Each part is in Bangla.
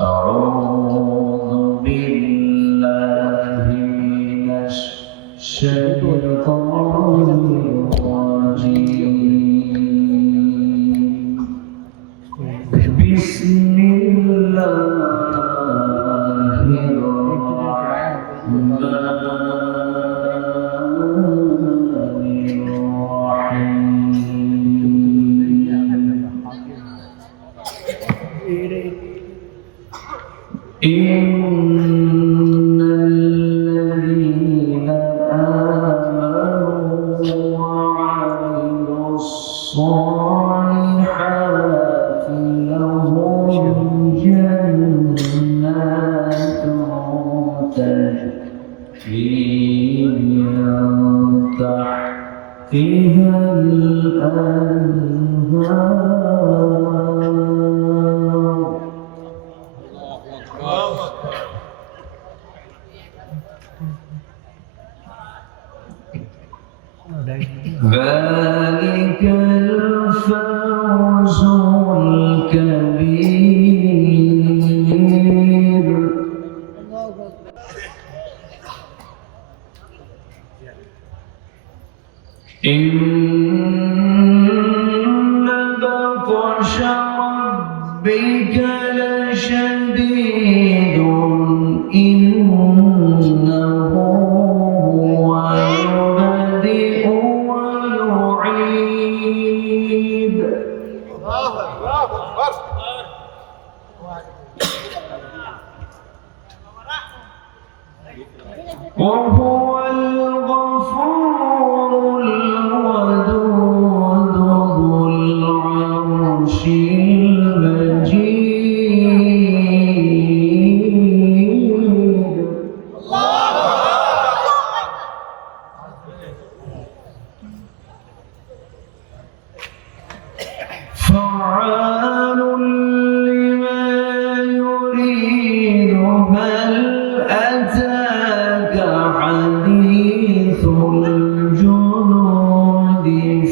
أعوذ بالله من الشيطان الرجيم بسم الله الرحمن إن الذين آمنوا وعملوا الصالحات لهم جنات تجري من تحتها الأنهار ذلك الفوز الكبير إن بطش ربك لشديد إنه هو يبدئ ويعيد وهو الغفور الودود ذو العرش المجيد فعال لما يريد هل أتاك حديث الجنود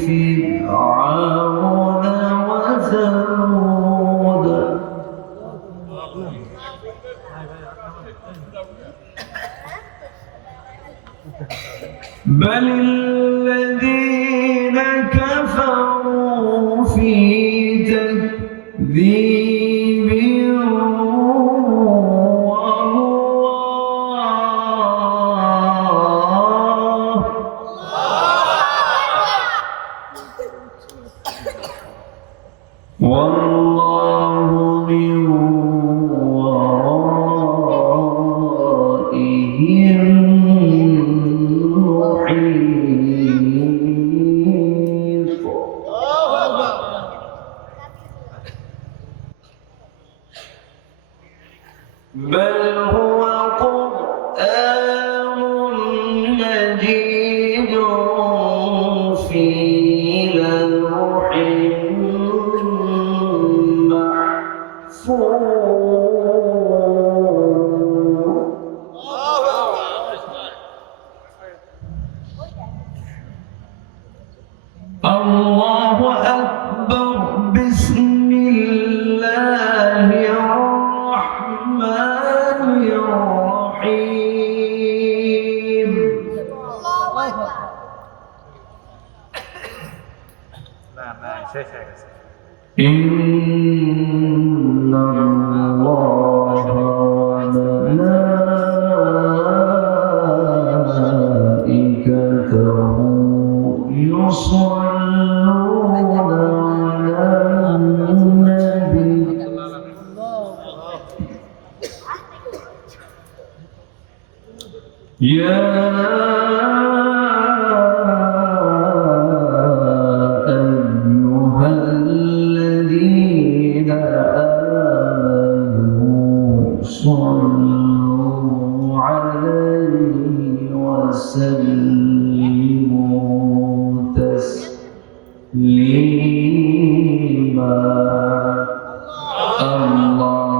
فرعون وثمود بل الذين كفروا في تكذيب والله من ورائهم محيط بل هو قرآن مجيد في لوح محفوظ الله أكبر بسم الله الرحمن الرحيم إن الله وملائكته يصلون على النبي يا أيها الذين آمنوا صلوا عليه وسلموا تسليما اللهم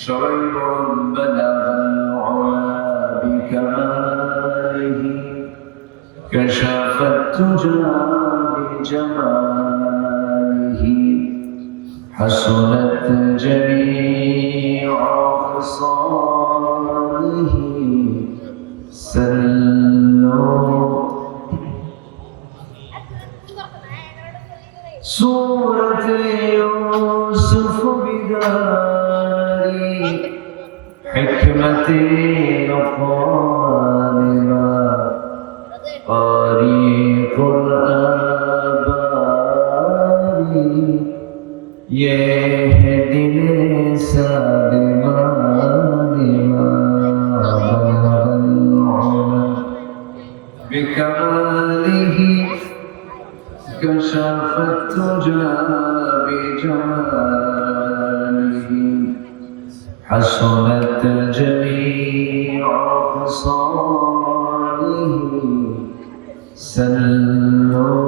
شعيب بلغ العلا بكماله كشف التجى بجماله حسنت جميع خصاله سلوا سورة يوسف بداري حكمة قادمة طريق الآبار يهدي سادما لما بلغ العلا بكماله كشف التجى بجماله حسنت جميع خصاله سلوا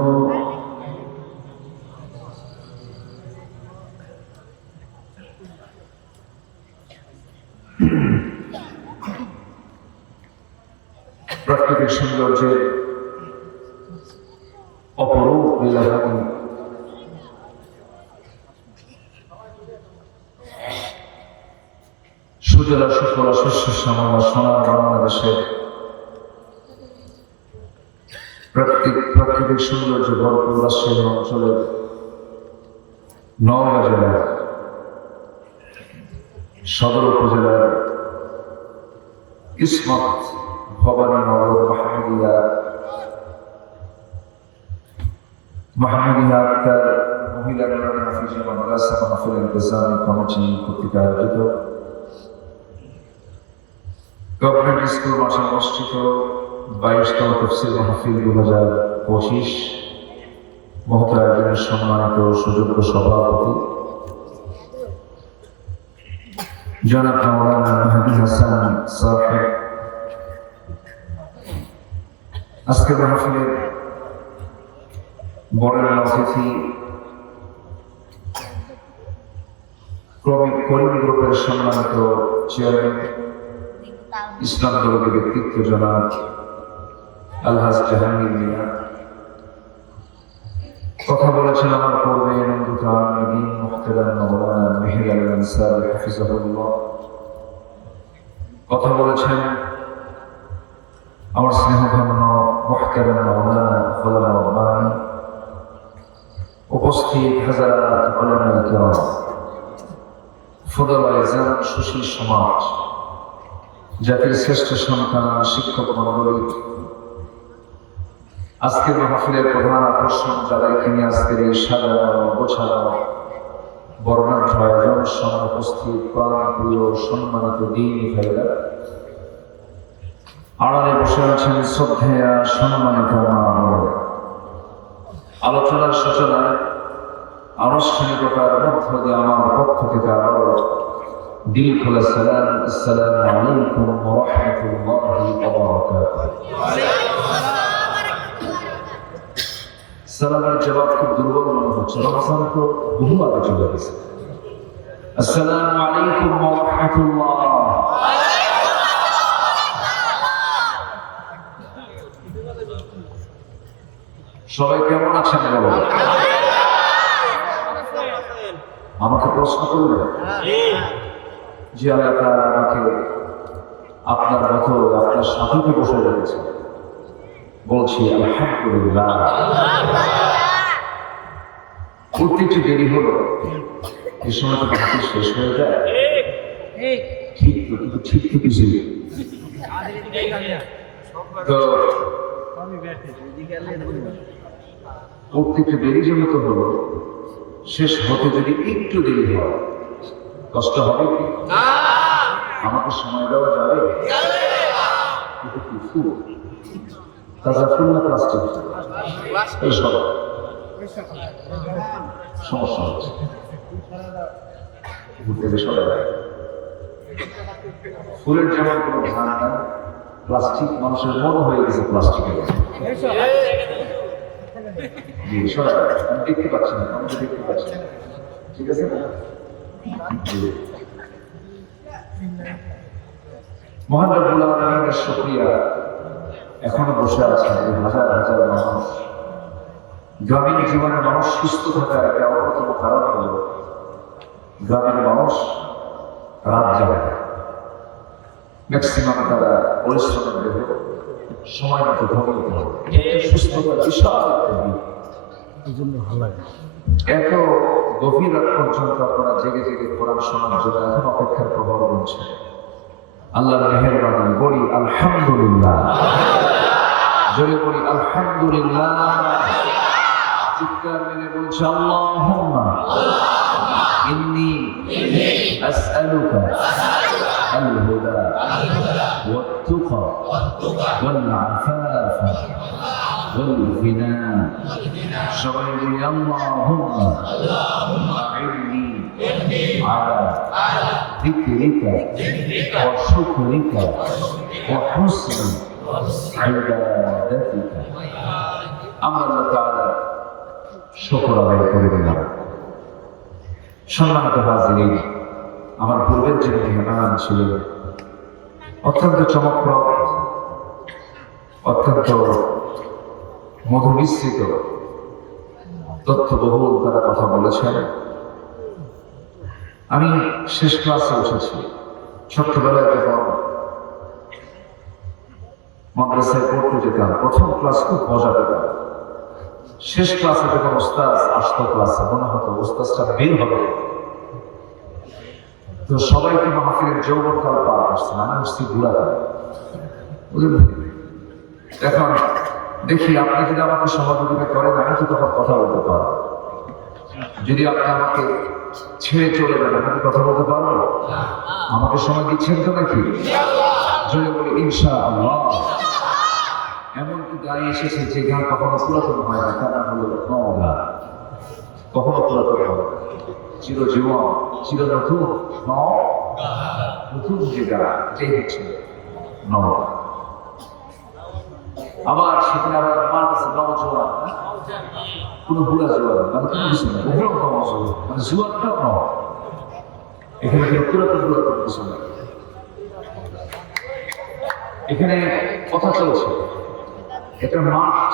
প্রাকৃতিক সৌন্দর্যের অপরূপ লীলাভূমি সুজলা সুফলা শস্য শ্যামলা সোনার বাংলাদেশের প্রাকৃতিক সৌন্দর্য ভরপুর রাজশাহী অঞ্চলের নওগাঁ জেলার সদর উপজেলার কিসমত ভবানীনগর মাহমুদিয়া আক্তার মহিলা নুরানী হাফিজিয়া মাদ্রাসা মাহফিল ইন্তেজামি কমিটি কর্তৃক আয়োজিত গভর্নমেন্ট স্কুল মাঠে অনুষ্ঠিত 22তম তাফসীর মাহফিল 2025 মহত আয়োজনের সম্মানিত সুযোগ্য সভাপতি জনাব মাওলানা মেহেদী হাসান সাহেব, আজকের মাহফিলের বরেণ্য অতিথি করিম গ্রুপের সম্মানিত চেয়ারম্যান ইসলাম দরদি ব্যক্তিত্ব জনাব আলহাজ জাহাঙ্গীর মিয়া কথা বলেছেন আমার পূর্বে নন্দিত আমিন মুহতারাম মাওলানা মেহের আলী আনসারী হাফিজাহুল্লাহ। কথা বলেছেন আমার স্নেহধন্য মুহতারাম মাওলানা গোলাম রব্বানী। উপস্থিত হাজারাত উলামায়ে কেরাম, ফুদালায়ে ইজাম, সুশীল সমাজ, জাতির শ্রেষ্ঠ সন্তান, শিক্ষক মণ্ডলী, আজকের মাহফিলের প্রধান আকর্ষণ যাদেরকে নিয়ে আজকের এই সাজানো গোছানো বর্ণাঢ্য আয়োজন সময় উপস্থিত প্রাণপ্রিয় সম্মানিত দ্বীনি ভাইরা, আড়ালে বসে আছেন শ্রদ্ধেয়া সম্মানিত মা বোনেরা। আলোচনার সূচনায় আনুষ্ঠানিকতার মধ্য দিয়ে আমার পক্ষ থেকে আবারও দিল খোলা সালাম, আসসালামু আলাইকুম ওয়া রাহমাতুল্লাহি ওয়া বারাকাতুহু। সালামের জবাব খুব দুর্বল মনে হচ্ছে, রমজান তো বহু আগে চলে গেছে। আসসালামু আলাইকুম ওয়া রাহমাতুল্লাহ। সবাই কেমন আছেন বলো? আমাকে প্রশ্ন করবে যে আল্লাহ আমাকে আপনার মতো আপনার সাথীকে বসে রেখেছে, বলছি আলহামদুলিল্লাহ। প্রত্যেকটি দেরি হলো, এই সময় তো বাকি শেষ হয়ে যায়। ঠিক তো, কিন্তু ঠিক তো কিছু তো প্রত্যেকটা দেরি জন্য তো হলো, শেষ হতে যদি একটু দেরি হয় কষ্ট হবে কি? আমাকে সময় দেওয়া যাবে? এটা কি ফুল, তাজা ফুল না প্লাস্টিক? এই সব সমস্যা হচ্ছে, ঘুরতে সরে যায়। ফুলের যেমন কোনো ধান না, প্লাস্টিক মানুষের মন হয়ে গেছে প্লাস্টিকের। আমি দেখতে পাচ্ছি না, আমি দেখতে পাচ্ছি না, ঠিক আছে? মহান রব্বুল আলামিনের শুকরিয়া, এখনো বসে আছে হাজার হাজার মানুষ। গ্রামীণ জীবনের মানুষ সুস্থ থাকার একটা অন্যতম কারণ হল গ্রামের মানুষ রাত জাগে, ম্যাক্সিমাম তারা পরিশ্রমের দেহে সময় মতো ঘুমিয়ে পড়ে। সুস্থতার বিশাল এত গভীর রাত পর্যন্ত আপনারা জেগে জেগে কোরআন শোনার জন্য এখন অপেক্ষার প্রভাব বলছে। আল্লাহর মেহেরবানি, বলি আলহামদুলিল্লাহ, জোরে বলি আলহামদুলিল্লাহ, চিৎকার মেরে বলছে আল্লাহুম্মা ইন্নী আসআলুকা আল হুদা ওয়াত তুকা ওয়াল আফাফা ওয়াল গিনা। সবাই বলি আল্লাহুম্মা আইন্নী আলা যিকরিকা ওয়া শুকরিকা ওয়া হুসনি ইবাদাতিকা। আমরা আল্লাহ তাআলা শুকর আদায় করে দিলাম। সম্মানিত হাজিরিন, আমার পূর্বের যে মেহমান ছিলেন অত্যন্ত চমকপ্রদ, অত্যন্ত মধুমিশ্রিত তথ্যবহুল তারা কথা বলেছেন। আমি শেষ ক্লাসে উঠেছি। ছোট্টবেলায় যখন মাদ্রাসায় পড়তে যেতাম, প্রথম ক্লাস খুব মজা পেতাম। শেষ ক্লাসে যখন ওস্তাদ আসতো ক্লাসে, মনে হতো ওস্তাদটা বের হবে, তো সবাইকে মাহফিলের যৌবন কাল পার করছে, আমি উঠছি ঘুরাতে। এখন দেখি আপনি যদি আমাকে সহযোগিতা করেন, আমি তো তখন কথা বলতে পারবো। যদি আপনি আমাকে ছেড়ে চলে যান, আমি কথা বলতে পারবো? আমাকে সময় দিচ্ছেন তো নাকি? জয় বলি ইনশাআল্লাহ। এমনকি গায়ে এসেছে যে গান কখনো পুরাতন হয় না, তার নাম হলো নওগাঁ। কখনো পুরাতন হবে, চিরজীবন চির নতুন, নতুন যে গান, এটাই হচ্ছে নওগাঁ। আবার সেখানে আবার আমার কাছে নওজোয়ান, কোনো বুড়া জোয়ান মানে কোনো কিছু নেই, ওগুলো নওজোয়ান মানে জোয়ানটা নয়। এখানে কোনো পুরাতন পুরাতন কিছু নেই। এখানে কথা চলছে, এটা মাঠ,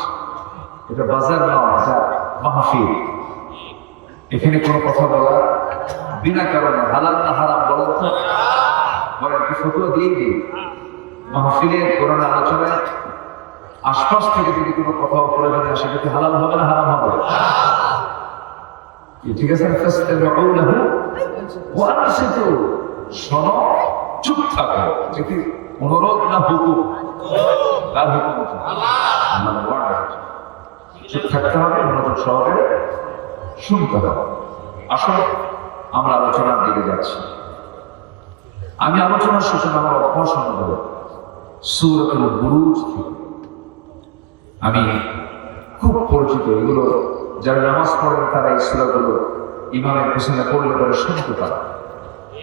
এটা বাজার নয়, এটা মাহফিল। এখানে কোনো কথা বলা বিনা কারণে হালাল না হারাম বলার তো বলেন, কি ফতোয়া দিয়ে দিই। মাহফিলে কোরআন আলোচনায় আশপাশ থেকে যদি কোনো কথা প্রয়োজন আসে, সেটা হালাল হবে না হারাম হবে? ঠিক আছে, শোনো, চুপ থাকো। যে কি অনুরোধ না হুকুম? তার হুকুম চুপ থাকতে হবে, মনোযোগ সহকারে শুনতে হবে। আসলে আমরা আলোচনার দিকে যাচ্ছি। আমি আলোচনার সূচনা আমার অভ্যাস অনুযায়ী সূরাতুল বুরুজ থেকে। আমি খুব পরিচিত, এগুলো যারা নামাজ পড়েন তারা এই সূরাগুলো ইমামের পিছনে পড়লে পরে শুনতে পারে।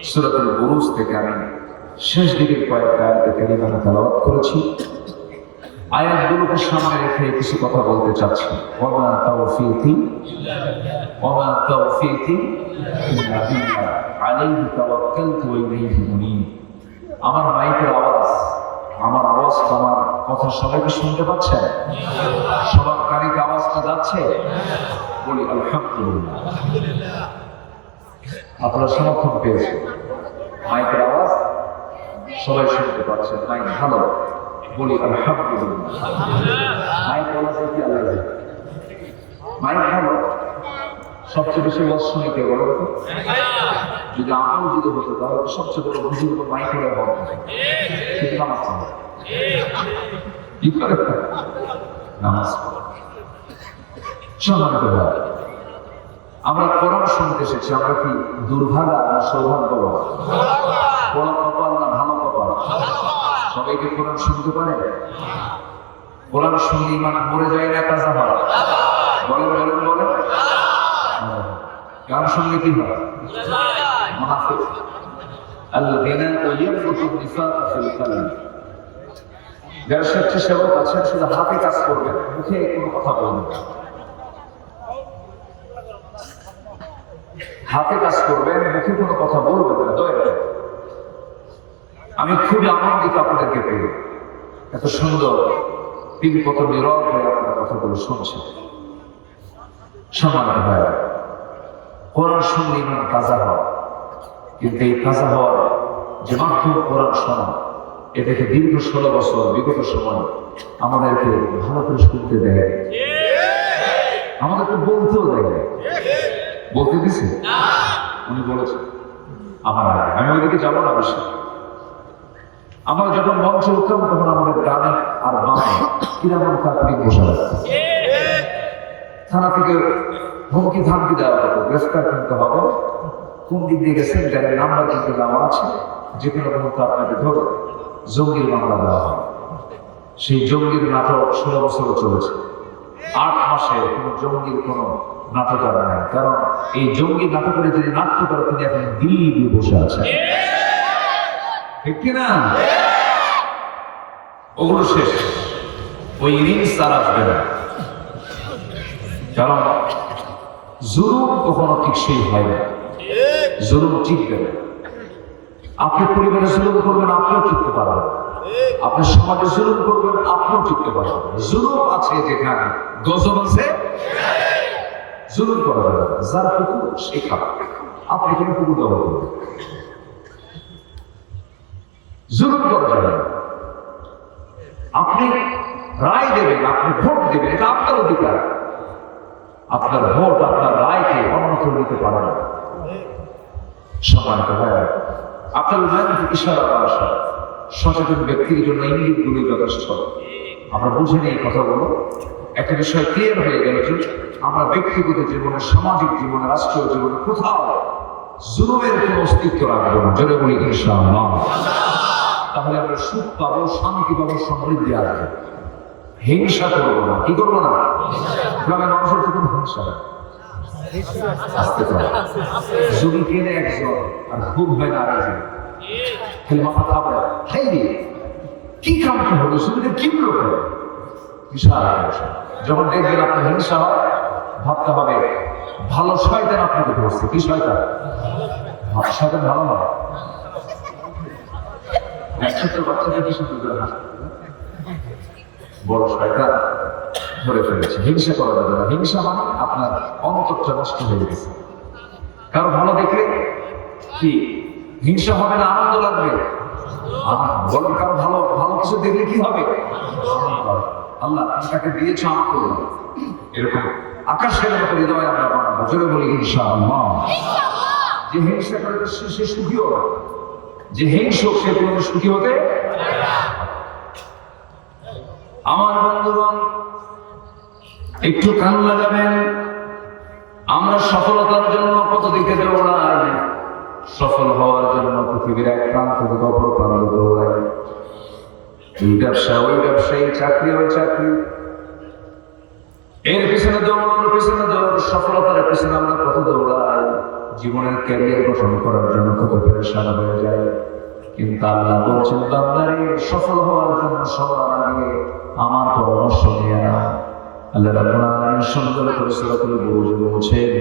সূরাতুল বুরুজ থেকে আমি শেষ দিকের কয়েকটা আয়াতে কারিমা তেলাওয়াত করেছি। আয়াতগুলোকে সামনে রেখে কিছু কথা বলতে চাচ্ছি। ওয়া তাওফীকি ইল্লা বিল্লাহ আলাইহি তাওয়াক্কালতু ওয়া ইলাইহি মুনীব। আমার মাইকের আওয়াজ, আমার আওয়াজ, আমার কথা সবাইকে শুনতে পাচ্ছেন? সবার কানে আওয়াজটা যাচ্ছে? বলি আলহামদুলিল্লাহ। আপনারা সমর্থন পেয়েছেন, মাইকের আওয়াজ সবাই শুনতে পাচ্ছেন, মাইক ভালো, বলি আলহামদুলিল্লাহ। মাইক আওয়াজ কি আলাদা? মাইক ভালো, সবচেয়ে বেশি ওয়াজ শুনে কে বলো তো? যদি আমল যদি হতো তাহলে সবচেয়ে বড় বুঝি হতো মাইক হলে হবে, কিন্তু নামাজ পড়ে কি করে নামাজ পড়ে। সম্মানিত ভাই, আমরা কোরআন শুনতে এসেছি। আমরা কি দুর্ভাগা না সৌভাগ্যবান? কোরআন কপাল না ভালো কপাল? সবাইকে কোরআন শুনতে পারে? কোরআন শুনলে ইমান মরে যায় না কাজা হয়? বলেন বলেন বলেন। গান শুনলে কি হয়? মুনাফিক। আল-গিনা ইয়াবতু নিফাক ফিল কলব। যারা স্বেচ্ছাসেবক আছেন শুধু হাতে কাজ করবেন, মুখে কোনো কথা বলবেন না। হাতে কাজ করবেন, মুখে কোনো কথা বলবেন না, দয়া করে। আনন্দিত আপনাদেরকে পেয়ে। এত সুন্দর তিন কত নীরব হয়ে আপনারা কথাগুলো শুনছেন। সম্মানিত ভাইরা, কোরআন শুনলে ইমান তাজা হয়, কিন্তু এই তাজা হওয়ার যে মাধ্যম কোরআন শোনা, এটাকে দীর্ঘ 16 বছর বিগত সময় আমাদেরকে ভালো করে শুনতে দেয়, আমাদেরকে বলতেও দেয়। বলতে দিছে উনি বলেছেন আমার আগে, আমি ওইদিকে যাবো না বেশি। আমরা যখন মঞ্চে উঠতাম তখন আমাদের ডানে আর বামে কিরকম কাকড়িক বসা লাগতো। থানা থেকে হুমকি ধামকি দেওয়া হতো, গ্রেফতার করতে হবে, কোন দিক দিয়ে গেছেন গাড়ির নাম্বার কিন্তু দেওয়া আছে, যে কোনো মুহূর্তে আপনাকে ধরে জঙ্গির মামলা দেওয়া হয়। সেই জঙ্গির নাটক 16 বছর চলেছে। 8 মাসে কোনো জঙ্গির কোনো নাটক আর নাই, কারণ এই জঙ্গি নাটকের যদি নাট্য করে তিনি এখন দিল্লি দিয়ে বসে আছেন, ঠিক কিনা? ওগুলো শেষ, ওই ইনিংস তার আসবে না, কারণ জুলুম কখনো টিকসই হয় না, জুলুম টিকবে না। আপনি পরিবারে জুলুম করবেন, আপনিও টিকতে পারবেন। আপনি সমাজে জুলুম করবেন, আপনিও টিকতে পারবেন। জুলুম আছে যেখানে, গজব আছে, জুলুম করা যাবে না। যার পুকুর সে খাবে, আপনি কেন পুকুর দখল করবেন? জুলুম করা যাবে না। আপনি রায় দেবেন, আপনি ভোট দেবেন, এটা আপনার অধিকার। আপনার ভোট, আপনার রায়কে অন্য কেউ দিতে পারে না। সম্মানিত ভাইরা, আপনার ইশারা আসা সচেতন ব্যক্তির জন্য ইঙ্গিতগুলি যথেষ্ট। আমরা বুঝে নিই কথাগুলো, একটা বিষয় ক্লিয়ার হয়ে গেল যে আমরা ব্যক্তিগত জীবনে, সামাজিক জীবনে, রাষ্ট্রীয় জীবনে কোথাও জুলুমের কোনো অস্তিত্ব রাখবো না। জোরে বলি ইনশাআল্লাহ। তাহলে আমরা সুখ পাবো, শান্তি পাবো, সমৃদ্ধি আসবে। হিংসা করবো না। কি করবো না? গ্রামের মানুষের তো কোনো হিংসা আসতে পারে, জমি কেনে একজন আর খুব হয় না আরেকজন, খেলে মাথা খাবে, কি কামটা হলো, জমিতে কি করে বিশাল। যখন দেখবেন আপনার হিংসা হয়, ভাবতে হবে ভালো শয়তান আপনাকে ধরছে। কি শয়তান? শয়তান ভালো না, একসাথে বাচ্চাদের কি শুধু বড় শয়তান ধরে ফেলেছে। হিংসা করা যাবে না। হিংসা মানে আপনার অন্তরটা নষ্ট হয়ে গেছে। কারো ভালো দেখলে কি হিংসা হবে না, আনন্দ লাগবে। বলেন, কারো ভালো ভালো কিছু দেখলে কি হবে? আল্লাহ তাকে দিয়েছে, আমার করবো এরকম আকাশের মতো হৃদয় আমরা বানাবো। জোরে বলি ইনশাআল্লাহ। যে হিংসা করে সে সুখী হবে, যে হিংসুক সে কোনো সুখী হতে। আমার বন্ধুগণ, একটু কান লাগাবেন। আমরা সফলতার জন্য কত দিকে দৌড়াই, সফল হওয়ার জন্য পৃথিবীর এক প্রান্ত থেকে অপর প্রান্ত দৌড়াই। এই ব্যবসা ওই ব্যবসায়ী, চাকরি ওই চাকরি, এর পিছনে দৌড়, ওর পিছনে দৌড়, সফলতার পিছনে আমরা কত দৌড়াই। জীবনের ক্যারিয়ার গঠন করার জন্য কত পেরেশান হয়ে যায়। কিন্তু আল্লাহ বলছেন, বান্দারে সফল হওয়ার জন্য সবার আগে আমার পরামর্শ নিয়ে না। আল্লাহ রাব্বুল আলামিন সুন্দর করে সূরাতুল বুরুজ বলছেন,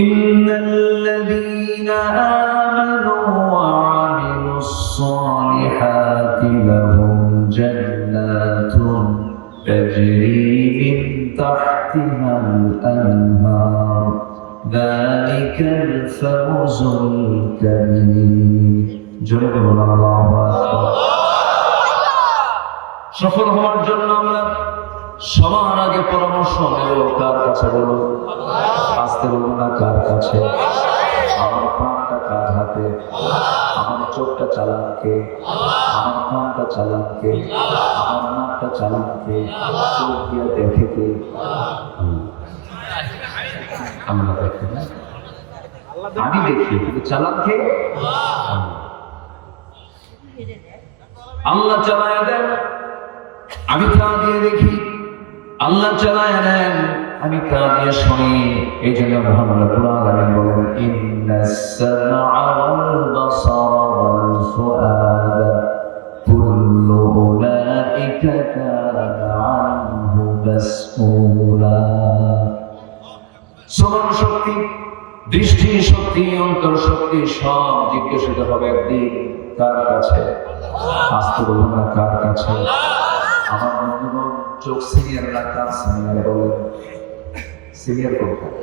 ইন্নাল্লাযীনা আমানু ওয়া আমিলুস সালিহাতি লাহুম জান্নাতুন তাজরি মিন তাহতিহাল আনহার যালিকাল ফাওজুল কাবীর। জোরে বলুন আল্লাহু আকবার। সফল হওয়ার জন্য আমরা সবার আগে পরামর্শ নেব কার কাছে? বলো, আসতে বলবো না, কার কাছে? আমার প্রাণটা কার হাতে? আমার চোখটা চালান কে? আমার প্রাণটা চালান কে? আমার নাকটা চালান কে? চোখ দিয়ে দেখে কে? আমরা দেখি না, আমি দেখি, কিন্তু চালান কে? আল্লাহ চালায় দেন, আমি কান দিয়ে দেখি। আল্লাহ চালায় দেন, আমি কান দিয়ে শুনি। এই জন্য মুহাম্মদ রাব্বুল আলামিন বলেন, ইন্নাস সামআ ওয়াল বাসারা ওয়াল ফুআদা কুল্লু উলাইকা কানা আনহু মাসউলা। শ্রবণ শক্তি, দৃষ্টি শক্তি, অন্তর শক্তি সব জিজ্ঞাসিত হবে একদিন। কার কাছে? আসতে বলুন না, কার কাছে? আমার বন্ধুগণ, চোখ সিনিয়র না কার সিনিয়র বলেন? সিনিয়র কোথায়?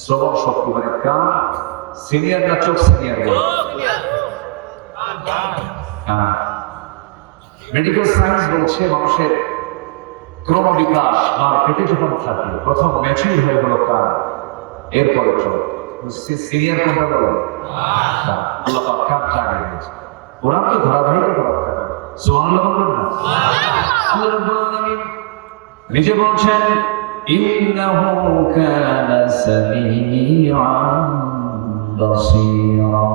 শ্রবণ শক্তি মানে কান সিনিয়র না চোখ সিনিয়র বলেন? মেডিকেল সায়েন্স বলছে মানুষের ক্রমবিকাশ বা পেটে যখন থাকে প্রথম ম্যাচুর হয়ে হলো কান, এরপরে চোখ। সিনিয়র কোনটা বলেন? আল্লাহ পাক কান জানিয়ে দিয়েছে। কোরআন তো ধারাবাহিকতা রক্ষা করে। সুবহানাল্লাহ বলবেন না? আল্লাহ রাব্বুল আলামিন নিজে বলছেন ইন্নাহু কানা সামিআন বাসীরা।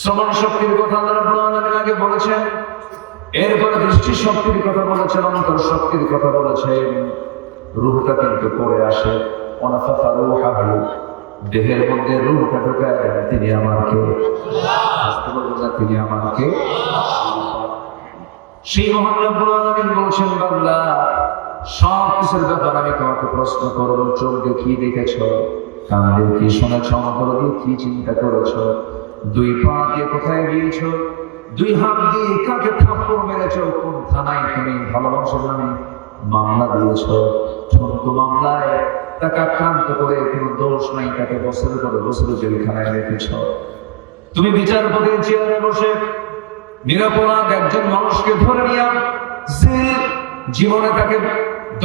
শ্রবণ শক্তির কথা আল্লাহ রাব্বুল আলামিন আগে বলেছেন, এরপরে দৃষ্টি শক্তির কথা বলেছেন, অন্তর শক্তির কথা বলেছেন। রূহটা কিন্তু পরে আসে, ওয়ানাফাখা রূহাহু, দেহের মধ্যে রূহটা ঢোকায় দেন তিনি আমার কে? তিনি আমার কে? সেই মহান রব্বুল আলামিন বলছেন, বান্দা সব কিছুর ব্যাপারে আমি তোমাকে প্রশ্ন করব। চোখ দিয়ে কি দেখেছ? কান দিয়ে কি শুনেছ? অন্তর দিয়ে কি চিন্তা করেছ? দুই পা দিয়ে কোথায় গিয়েছ? দুই হাত দিয়ে কাকে থাপ্পড় মেরেছ? কোন থানায় তুমি ভালোবাসার নামে মামলা দিয়েছ? ছোট্ট মামলায় তাকে আক্রান্ত করে কোনো দোষ নাই, তাকে বছরের পরে বছর জেলখানায় রেখেছ। তুমি বিচারপতির চেয়ারে বসে নিরপরাধ একজন মানুষকে ধরে নিয়ে জীবনে তাকে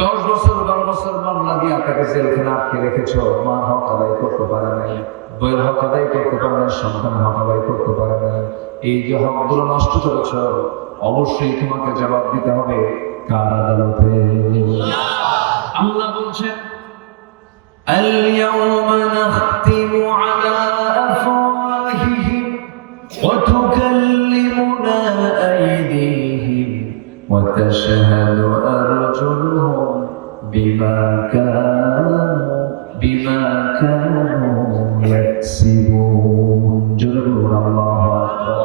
10 বছর 12 বছর মামলা দিয়া তাকে জেলখানে আটকে রেখেছ। মার হক আদায় করতে পারে নাই, বইয়ের হক আদায় করতে পারে নাই, সন্তান হক আদায় করতে পারে নাই। এই যে হকগুলো নষ্ট করেছ, অবশ্যই তোমাকে জবাব দিতে হবে কার আদালতে? আল্লাহ বলছেন اليوم نختم على أفواههم وتكلمنا أيديهم وتشهد أرجلهم بما كانوا يكسبون جل الله أكبر।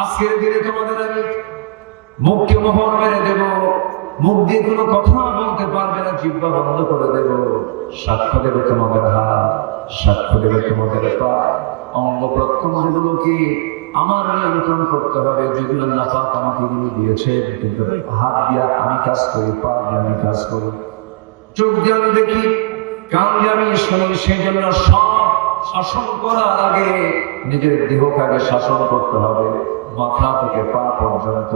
আজকের দিনে তোমাদের আমি মুখকে মোহর মেরে দেব, মুখ দিয়ে কোনো কথা বলতে পারবে না, জিহ্বা বন্ধ করে দেব। সাক্ষ্য দেবে তোমাদের হাত, সাক্ষ্য দেবে তোমাদের পা, অঙ্গ প্রত্যঙ্গগুলোকে আমার নিয়ন্ত্রণ করতে হবে। যদিও আল্লাহ পাক আমাকে এগুলো দিয়েছে, কিন্তু হাত দিয়ে আমি কাজ করি, পা দিয়ে আমি কাজ করি, চোখ দিয়ে আমি দেখি, কান দিয়ে আমি শুনি। সেই জন্য সব শাসন করার আগে নিজের দেহকে আগে শাসন করতে হবে। মাথা থেকে পা পর্যন্ত,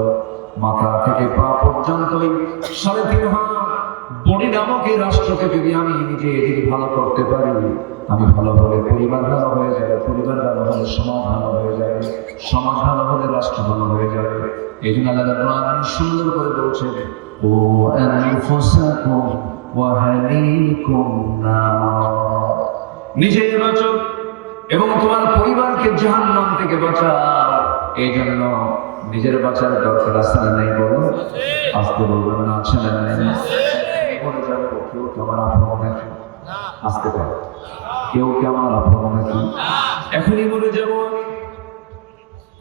মাথা থেকে পা পর্যন্তই 3.5 হাত বডি নামক এই রাষ্ট্রকে যদি আমি নিজে এদিকে ভালো করতে পারি, আমি ভালো হলে পরিবার ভালো হয়ে যাবে, পরিবার ভালো হলে সমাজ ভালো হয়ে যাবে, সমাজ ভালো হলে রাষ্ট্র ভালো হয়ে যাবে। এই জন্য আল্লাহ রাব্বুল আলামিন সুন্দর করে বলছেন, ও আনফুসাকুম ওয়া আহলিকুম নার, নিজে বাঁচো এবং তোমার পরিবারকে জাহান্নাম থেকে বাঁচাও। এই জন্য নিজের বাঁচার দরকার আছে না নাই? বলো, আসতে বলবেন না, আছে না নাই? মরে যাবো, কেউ কি আমার আপন নাকি? আসতে পারে, কেউ কি আমার আপন নাকি? এখনই মরে যাবো আমি,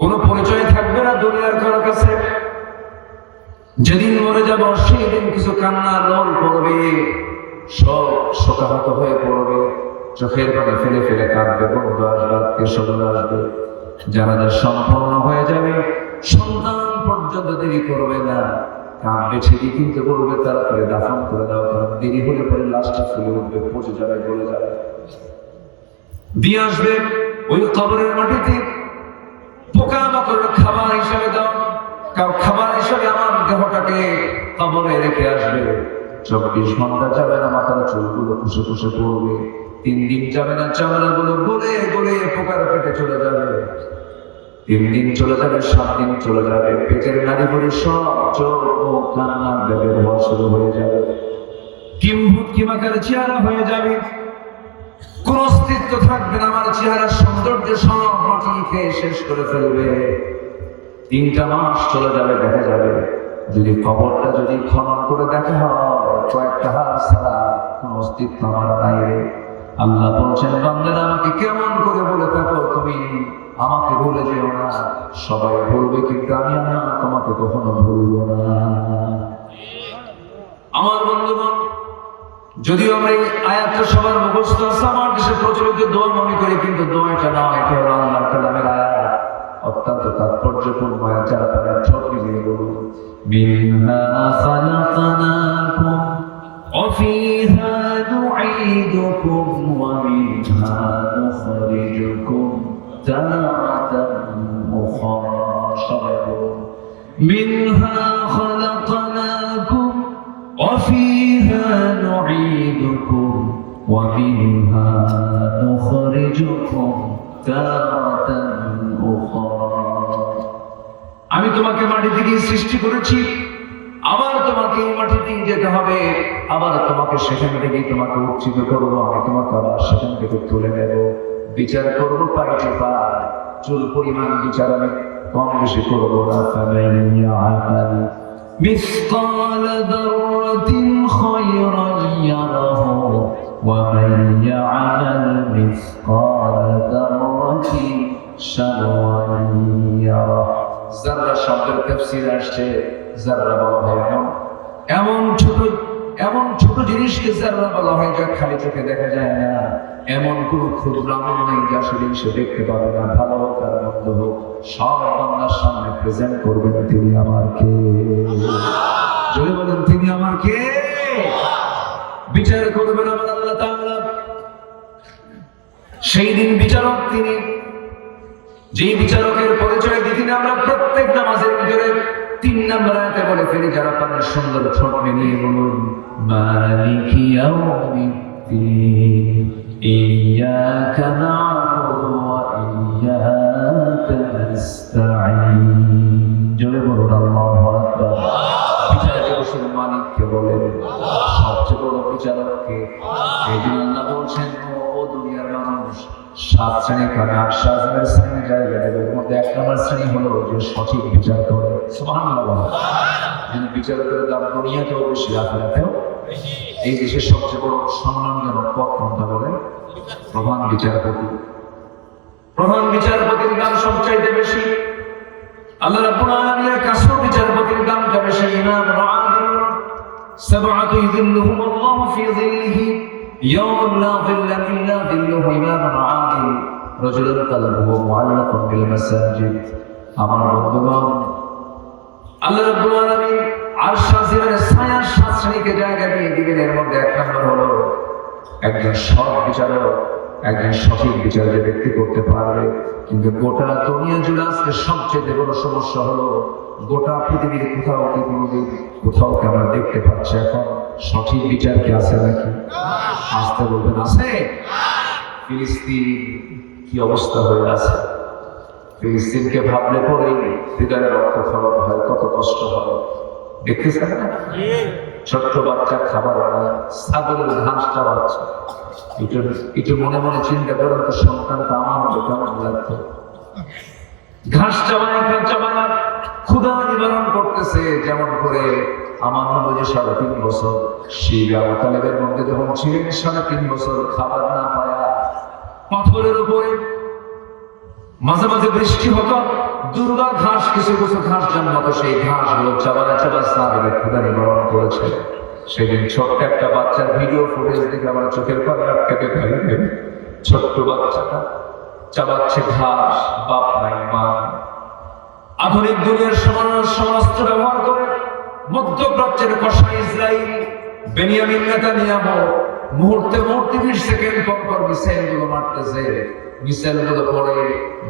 কোনো পরিচয় থাকবে না দুনিয়ার কারো কাছে। যেদিন মরে যাবো সেই দিন কিছু কান্না রোল পড়বে, সব শোকাহত হয়ে পড়বে, চোখের পানি ফেলে ফেলে কাঁদবে, বন্ধু আসবে, আত্মীয় স্বজন আসবে, জানাজা সম্পন্ন হয়ে যাবে। সন্তান পর্যন্ত দেরি করবে না, কাঁদবে ঠিকই কিন্তু বলবে তাড়াতাড়ি দাফন করে দাও, কারণ দেরি হলে পরে লাশটা ফুলে উঠবে, পচে যাবে, গলে যাবে। দিয়ে আসবে ওই কবরের মাটিতে পোকামাকড়ের খাবার হিসাবে দাও, কারণ খাবার হিসাবে আমার দেহটাকে কবরে রেখে আসবে। 24 ঘন্টা যাবে না, মাথার চুলগুলো খুশে খুশে পড়বে। 3 দিন যাবে না, চামড়াগুলো গলে গলে পোকার পেটে চলে যাবে। 3 দিন চলে যাবে, 7 দিন চলে যাবে, পেটের নাড়ি ভরে সব চোখ মুখ কান্না বের হওয়া শুরু হয়ে যাবে। কিম্ভূত কিমাকার চেহারা হয়ে যাবে, কোন অস্তিত্ব থাকবে না। আমার চেহারার সৌন্দর্য সব মাটি খেয়ে শেষ করে ফেলবে। 3টা মাস চলে যাবে, দেখা যাবে যদি কবরটা যদি খনন করে দেখা হয়, কয়েকটা হাত ছাড়া কোন অস্তিত্ব আমার নাই রে। আল্লাহ বলছেন, বান্দারা আমাকে কেমন করে বলে থাকো তুমি, আমাকে ভুলে যেও না। সবাই ভুলবে কিন্তু আমি না, তোমাকে কখনো ভুলবো না। আমার বন্ধুগণ, যদিও আমরা এই আয়াতটা সবার মুখস্থ আছে, আমার দেশে প্রচলিত দোয়া মনে করি, কিন্তু দোয়াটা না, এটা হলো আল্লাহর কালামের আয়াত, অত্যন্ত তাৎপর্যপূর্ণ আয়াত। যারা তারা ঠোঁট মিলিয়ে বলুন, মিনহা খালাকনাকুম ওয়া ফিহা নুঈদুকুম ওয়া মিনহা নুখরিজুকুম তারাতান উখরা। সবাই বলুন, মিনহা খালাকনাকুম ওয়া ফিহা নুঈদুকুম ওয়া মিনহা নুখরিজুকুম তারাতান উখরা। আমি তোমাকে মাটি থেকে সৃষ্টি করেছি, আবার তোমাকে এই মাটিতেই যেতে হবে, আবার তোমাকে সেখান থেকে তোমাকে উচ্চিত করবো, আমি তোমাকে আবার সেখান থেকে তুলে নেব, বিচার করবো পাইতে পা, চুল পরিমাণ বিচার আমি কম বেশি করবো না। ফামান ইয়ামাল মিসকাল যাররাতিন খায়রান ইয়ারাহু ওয়া মান ইয়ামাল মিসকাল যাররাতিন শাররান ইয়ারাহু। যাররা শব্দের তাফসীর আসছে, যাররা বলা হয় এমন ছোট জিনিসকে যাররা বলা হয় যা খালি চোখে দেখা যায় না, এমন কোন ক্ষুদ্র আমল নেই যা সেদিন সে দেখতে পাবে না। ভালো হোক আর মন্দ হোক, সব বান্দার সামনে প্রেজেন্ট করবেন তিনি আমার কে। জোরে বলেন, তিনি আমার কে। বিচার করবেন আমার আল্লাহ তাআলা। সেই দিন বিচারক তিনি, যেই বিচারকের পরিচয় দিতে আমরা প্রত্যেক নামাজের ভিতরে 3 নম্বর আয়াতে বলে ফেলি, যারা পারেন সুন্দর ঠোঁট মিলিয়ে বলুন, মালিকি ইয়াউমিদ্দিন ইয়্যাকা না'বুদু ওয়া ইয়্যাকা নাস্তাঈন। জোরে বলুন আল্লাহু আকবার। বিচার দিবসের মালিককে বলেন, সবচেয়ে বড় বিচারককে। এই দিন আল্লাহ বলছেন, ও দুনিয়ার মানুষ, 7 শ্রেণী কামে 8 শ্রেণীর জায়গা দেবে। এর মধ্যে 1 নম্বর শ্রেণী হলো যে সঠিক বিচার করে। সুবহানাল্লাহ। যিনি বিচারকের দাম দুনিয়াতেও বেশি, আখিরাতেও বেশি। এই দেশের সবচেয়ে বড় সম্মানজনক পদ কোনটা বলেন? প্রধান বিচারপতি। প্রধান বিচারপতির দাম সবচাইতে বেশি। আল্লাহ রাব্বুল আলামিনের কাছেও বিচারপতির দামটা বেশি। ইমাম আদিল সাবআতু ইযিল্লুহুমুল্লাহু ফি যিল্লিহি ইয়াওমান লা যিল্লা ইল্লা যিল্লুহু। ইমাম আদিল রাজুলুন কালবুহু মুআল্লাকুন বিল মাসাজিদ। আমার বন্ধুগণ, আল্লাহ রাব্বুল আলামিন আরশ আজিমের ছায়ার 7 শ্রেণীকে জায়গা দিয়ে দিবেন। এর মধ্যে 1 নম্বর হলো একজন সৎ বিচারক, একজন সঠিক বিচার যে ব্যক্তি করতে পারবে। কিন্তু গোটা দুনিয়া জুড়ে আজকে সবচেয়ে বড় সমস্যা হলো, গোটা পৃথিবীর কোথাও কি কোনোদিন কোথাও কি আমরা দেখতে পাচ্ছি এখন সঠিক বিচার কি আছে নাকি? আসতে বলবেন, আছে? ফিলিস্তিন কি অবস্থা হয়ে আছে? ফিলিস্তিনকে ভাবলে পরেই হৃদয়ে রক্তক্ষরণ হয়, কত কষ্ট হয়। দেখতেছেন না? ছোট্ট বাচ্চা খাবার না, ছাগলের ঘাস খাওয়াচ্ছে। একটু মনে মনে চিন্তা করেন তো, সন্তানটা আমার মতো কেমন লাগতো? ঘাস চাবায় ক্ষুধা নিবারণ করতেছে। যেমন করে আমার নবী 3.5 বছর শিব আবু তালেবের মধ্যে যখন ছিলেন, 3.5 বছর খাবার না পায়া পাথরের উপরে মাঝে মাঝে বৃষ্টি হতো, দুর্গা ঘাস, কিছু কিছু ঘাস জন্মাতো, সেই ঘাসগুলো চাবায় সাহাবীরা ক্ষুধা নিবারণ করেছে। সেদিন ছোট্ট একটা বাচ্চার ভিডিও ফুটেজ দেখে আমার চোখের পানি আটকাতে ফেলে। ছোট্ট বাচ্চাটা চাবাচ্ছে ঘাস, বাপ নাই মা। আধুনিক দুনিয়ার সমরাস্ত্র ব্যবহার করে মধ্যপ্রাচ্যের কসাই ইসরায়েল বেনিয়ামিন নেতানিয়াহু মুহূর্তে 20 সেকেন্ড পর মিসাইল গুলো মারতেছে। মিসাইল গুলো পরে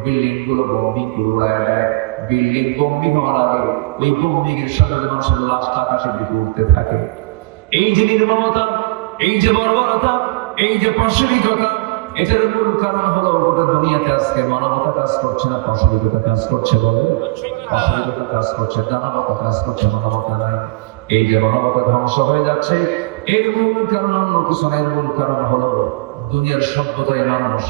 বিল্ডিং গুলো বম্বিং করে উড়ায় দেয়। বিল্ডিং বম্বিং হওয়ার আগে ওই বম্বিং এর সাথে মানুষের লাশ আকাশের দিকে উঠতে থাকে। এই যে নির্মমতা, এই যে বর্বরতা, এই যে পাশবিকতা, এটার মূল কারণ হলো গোটা দুনিয়াতে আজকে মানবতা কাজ করছে না, পাশবিকতা কাজ করছে। বলে পাশবিকতা কাজ করছে, দানবতা কাজ করছে, মানবতা নাই। এই যে মানবতা ধ্বংস হয়ে যাচ্ছে, এর মূল কারণ অন্য কিছু না। এর মূল কারণ হলো দুনিয়ার সভ্যতায় মানুষ,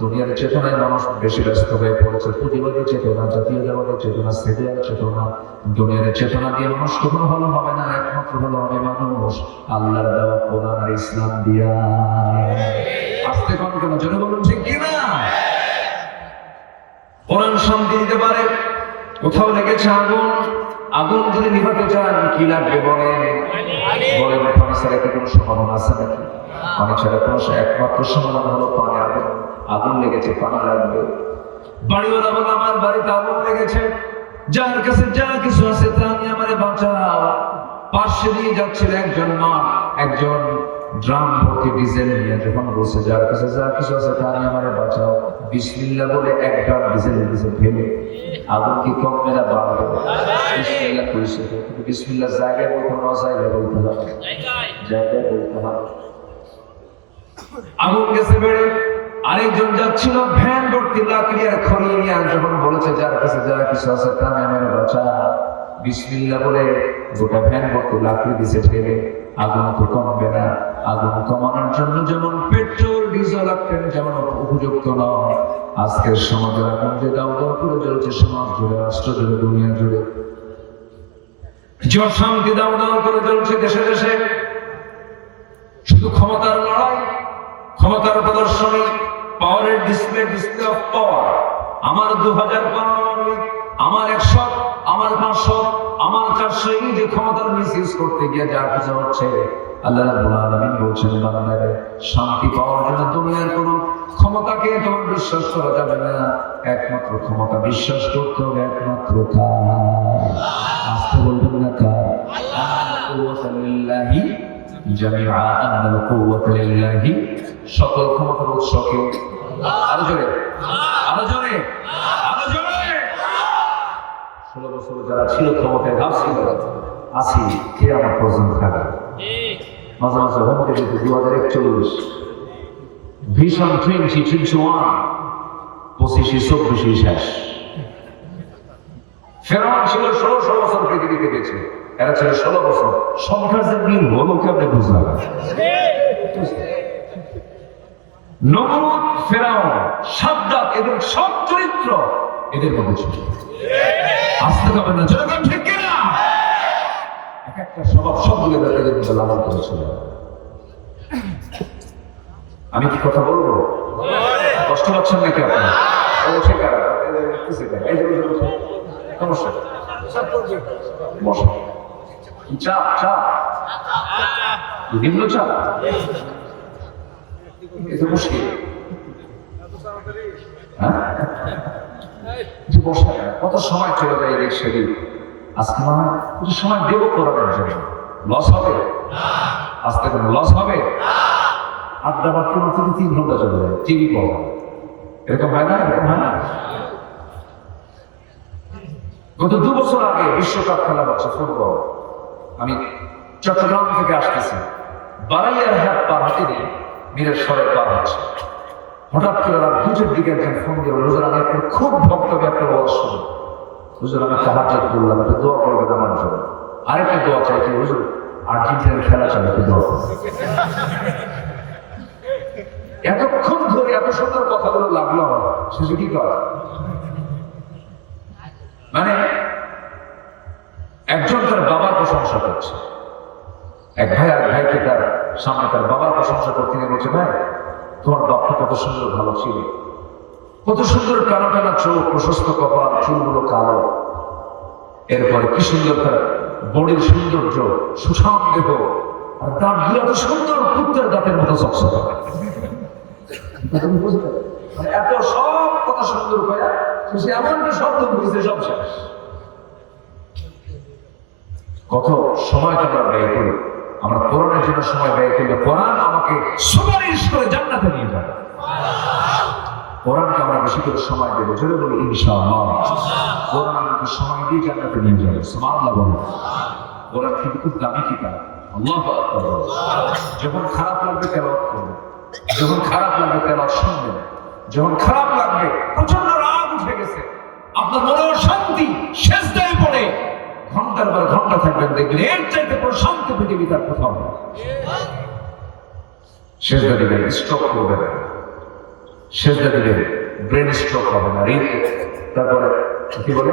দুনিয়ার চেতনায় মানুষ বেশি ব্যস্ত হয়ে পড়েছে। প্রতিবাদী চেতনা, জাতীয়তাবাদী চেতনা, সেকুলার চেতনা। দুনিয়ার চেতনা দিয়ে মানুষ কখনো ভালো হবে না। একমাত্র ভালো হবে মানুষ আল্লাহর দেওয়া কোরআন আর ইসলাম দিয়া। আস্তে কোন কোন জন্য বলুন, ঠিক কিনা? কোরআন শান্তি দিতে পারে। কোথাও লেগেছে আগুন, আগুন যদি নিভাতে চান কি লাগবে বলেন? বলেন পানি ছাড়া কি কোনো সমাধান আছে নাকি? পানি ছাড়া কোনো একমাত্র সমাধান হলো পানি। আগুন, আগুন লেগেছে, পানি লাগবে। বাড়িওয়ালা বলে আমার বাড়িতে আগুন লেগেছে, যার কাছে যা কিছু আছে তা নিয়ে আমারে বাঁচাও। পাশে দিয়ে যাচ্ছিল একজন মা, একজন ড্রাম ভর্তি ডিজেল নিয়ে, যখন বলছে যার কাছে যা কিছু আছে তা নিয়ে আমারে বাঁচাও, বিসমিল্লাহ বলে এক ড্রাম ডিজেল দিয়েছে ফেলে। আগুন কি কমবে না বাড়বে? বিসমিল্লাহ করেছে, কিন্তু বিসমিল্লাহ জায়গায় বলতে হবে, জায়গায় বলতে হবে, জায়গায় বলতে হবে। আগুন গেছে বেড়ে। আরেকজন যাচ্ছিল ভ্যান ভর্তি লাকড়ি আর খড়ি নিয়ে, যখন বলেছে যার কাছে যা কিছু আছে তা নিয়ে আমারে বাঁচা, বিসমিল্লাহ বলে গোটা ভ্যান ভর্তি লাকড়ি দিছে ফেলে। আগুন তো কমবে না। আগুন কমানোর জন্য যেমন পেট্রোল ডিজেল লাগতেন, যেমন উপযুক্ত নয়, আজকের সমাজের আগুন যে দাও দাও করে জ্বলছে সমাজ জুড়ে, রাষ্ট্র জুড়ে, দুনিয়া জুড়ে, যে অশান্তি দাও দাও করে জ্বলছে দেশে দেশে। শুধু ক্ষমতার লড়াই, ক্ষমতার প্রদর্শনী, পাওয়ারের ডিসপ্লে, ডিসপ্লে অফ পাওয়ার। আমার 2000 পারমাণবিক, আমার 100, আমার 500, আমার 400, এই যে ক্ষমতার মিসইউজ করতে গিয়ে যা কিছু হচ্ছে, আল্লাহ রাব্বুল আলামিন বলছেন বান্দারে শান্তি পাওয়ার জন্য দুনিয়ার কোনো ক্ষমতাকে তোমার বিশ্বাস করা যাবে না। একমাত্র ক্ষমতা বিশ্বাস করতে হবে একমাত্র কার? আস্তে বলবেন না কার? আল্লাহি জামিআ, আন্নাল কুওয়াতা লিল্লাহি, সকল ক্ষমতার উৎস কে? আরো জোরে, আরো জোরে, আরো জোরে। 16 বছর যারা ছিল ক্ষমতায় ভাবছিল আসি কিয়ামত পর্যন্ত থাকবে। মাঝে মাঝে হুমকি দিতে 2041 ভিশন 2021, 25-24 শেষ। ফেরাউন ছিল 16 বছর পৃথিবীতে বেঁচে, এরা ছিল 16 বছর। সংখ্যার যে মিল হলো কেমনে বুঝলাম? নমরুদ, ফেরাউন, সাদ্দাত, এদের সব চরিত্র এদের মধ্যে ছিল। আসতে হবে না, জনগণ ঠিক কিনা? এক একটা স্বভাব সবগুলো এদের মধ্যে লালন করেছিল। আমি কি কথা বলবো? কষ্ট পাচ্ছেন নাকি আপনারা? অবশ্যই কারা সমস্যা, চাপ চাপ, বিভিন্ন চাপ, এটা মুশকিল। কত সময় চলে যায় এদিক সেদিক। আজকে মানে কিছু সময় দেবো করানোর জন্য। লস হবে? আজকে কোনো লস হবে? আড্ডা মাত্র 3 ঘন্টা চলে যায়, টিভি পড়া, এরকম হয় না? এরকম হয় না? গত 2 বছর আগে বিশ্বকাপ খেলা হচ্ছে ফুটবল। আমি চট্টগ্রাম থেকে আসতেছি, বারাইয়ার হাট পার হাতে দিয়ে মীরের সরে পার হচ্ছে। হঠাৎ করে রাত 2টার দিকে একজন ফোন দিয়ে, হুজুর আমি একটা খুব ভক্ত একটা বয়স শুনি, হুজুর আমি তাহাজ্জুদ করলাম, একটা দোয়া করবেন আমার জন্য। আরেকটা দোয়া চাইছি, হুজুর আর্জেন্টিনার খেলা চলে, একটু দোয়া করবেন। এতক্ষণ ধরে এত সুন্দর কথাগুলো লাগলো আমার, সে কি করে? মানে একজন তার বাবার প্রশংসা করছে, এক ভাই আর ভাইকে তার সামনে তার বাবার প্রশংসা করতে গিয়ে বলছে, ভাই তোমার বাপটা কত সুন্দর ভালো ছিল, কত সুন্দর টানা টানা চোখ, প্রশস্ত কপাল, চুলগুলো কালো, এরপরে কি সুন্দর তার বডির সৌন্দর্য, সুঠাম দেহ, আর দাঁতগুলো এত সুন্দর কুত্তার দাঁতের মতো চকচকা। এত সব কথা সুন্দর করে সে এমন একটা শব্দ বুঝতে সব শেষ। কত সময় আমরা ব্যয় করি, আমরা কোরআনের জন্য সময় ব্যয় করলে কোরআন আমাকে সুপারিশ করে জান্নাতে নিয়ে যাবে। কোরআনকে আমরা বেশি করে সময় দেবো, জোরে বলি ইনশাআল্লাহ। কোরআন আমাকে সময় দিয়ে জান্নাতে নিয়ে যাবে, সুবহানাল্লাহ বলো। কোরআন কিন্তু খুব দামি কিতাব, আল্লাহু আকবার। যখন খারাপ লাগবে তেলাওয়াত করবে, যখন খারাপ লাগবে তেলাওয়াত শুনবেন, যখন খারাপ লাগবে প্রচন্ড রাগ উঠে গেছে, আপনার মনে শান্তি সেজদায় পড়ে ঘন্টার পর ঘন্টা থাকবেন, দেখবেন এর চাইতে প্রশান্তি পৃথিবীতে আর কোথাও নেই। সেজদা দিবেন, স্ট্রোক করবে না, সেজদা দিবেন, ব্রেন স্ট্রোক হবে না, তারপরে কি বলে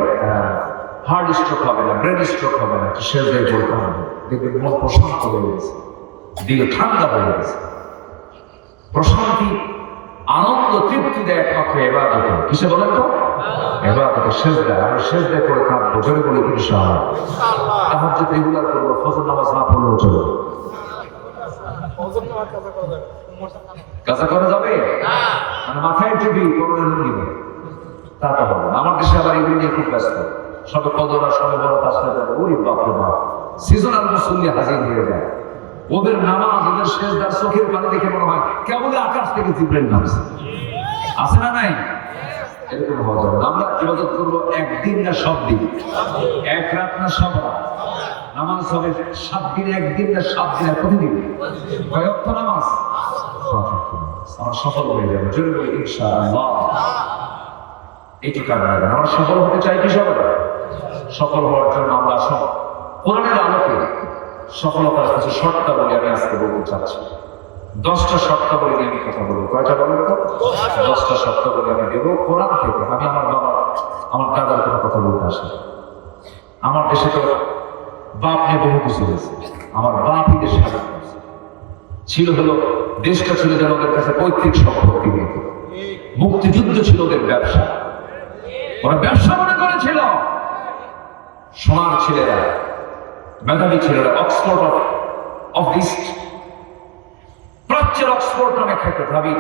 হার্ট স্ট্রোক হবে না, ব্রেন স্ট্রোক হবে না, সেজদায় পড়তে হবে, দেখবেন মন প্রশান্ত হয়ে গেছে, দিল ঠান্ডা হয়ে গেছে। প্রশান্তি আনন্দ তৃপ্তি দেয় একমাত্র ইবাদতে। কিসে বলেন তো? ইবাদতে, সিজদা। আমরা সিজদা করে কাঁদবো, জোরে বলি ইনশাআল্লাহ। তাহাজ্জুদ রেগুলার করবো, ফজর নামাজ না পড়লেও চলবে। কাজা করা যাবে? মানে মাথায় টুপি, পরনে লুঙ্গি নেই, তা তো হবে না। আমার দেশে আবার এগুলো নিয়ে খুব ব্যস্ত। সবে কদর আর সবে বড় আসলে যাবে, ওই বাপরে বাপ, সিজনাল মুসল্লি হাজির হয়ে যায়। ওদের নামাজ, ওদের সিজদার চোখের পানি দেখে মনে হয় কেবল আকাশ থেকে জিবরাইল নামছে। আছে না নাই? এরকম হওয়া যাবে না। আমরা ইবাদত করবো একদিন না সব দিন, এক রাত না সব রাত। নামাজ হবে 7 দিন, একদিন না 7 দিন, প্রতিদিন। কয় ওয়াক্ত নামাজ? আমরা সফল হয়ে যাবো, জোরে বলি ইনশাআল্লাহ। এটি কারণ আমরা সফল হতে চাই কি? সফল হওয়ার জন্য আমরা সব কোরআনের আলোকে সফলতার কিছু শর্তাবলী আমি আজকে বলতে চাচ্ছি। 10টা শর্তাবলী নিয়ে আমি কথা বলবো। কয়টা বলেন তো? 10টা শর্তাবলী আমি দেবো কোরআন থেকে। আমি আমার বাবা, আমার দাদার কোনো কথা বলতে আসি। আমার দেশে তো বাপ নিয়ে বহু কিছু হয়েছে। আমার বাপই দেশ স্বাধীন করেছে। ছিল হলো, দেশটা ছিল যেন ওদের কাছে পৈতৃক সম্পত্তি মতো। মুক্তিযুদ্ধ ছিল ওদের ব্যবসা। ওরা ব্যবসা মনে করেছিল। সোনার ছেলেরা, মেধাবী ছেলেরা, অক্সফোর্ড অফ ইস্ট, প্রাচ্যের অক্সফোর্ড নামে খ্যাত ভাবি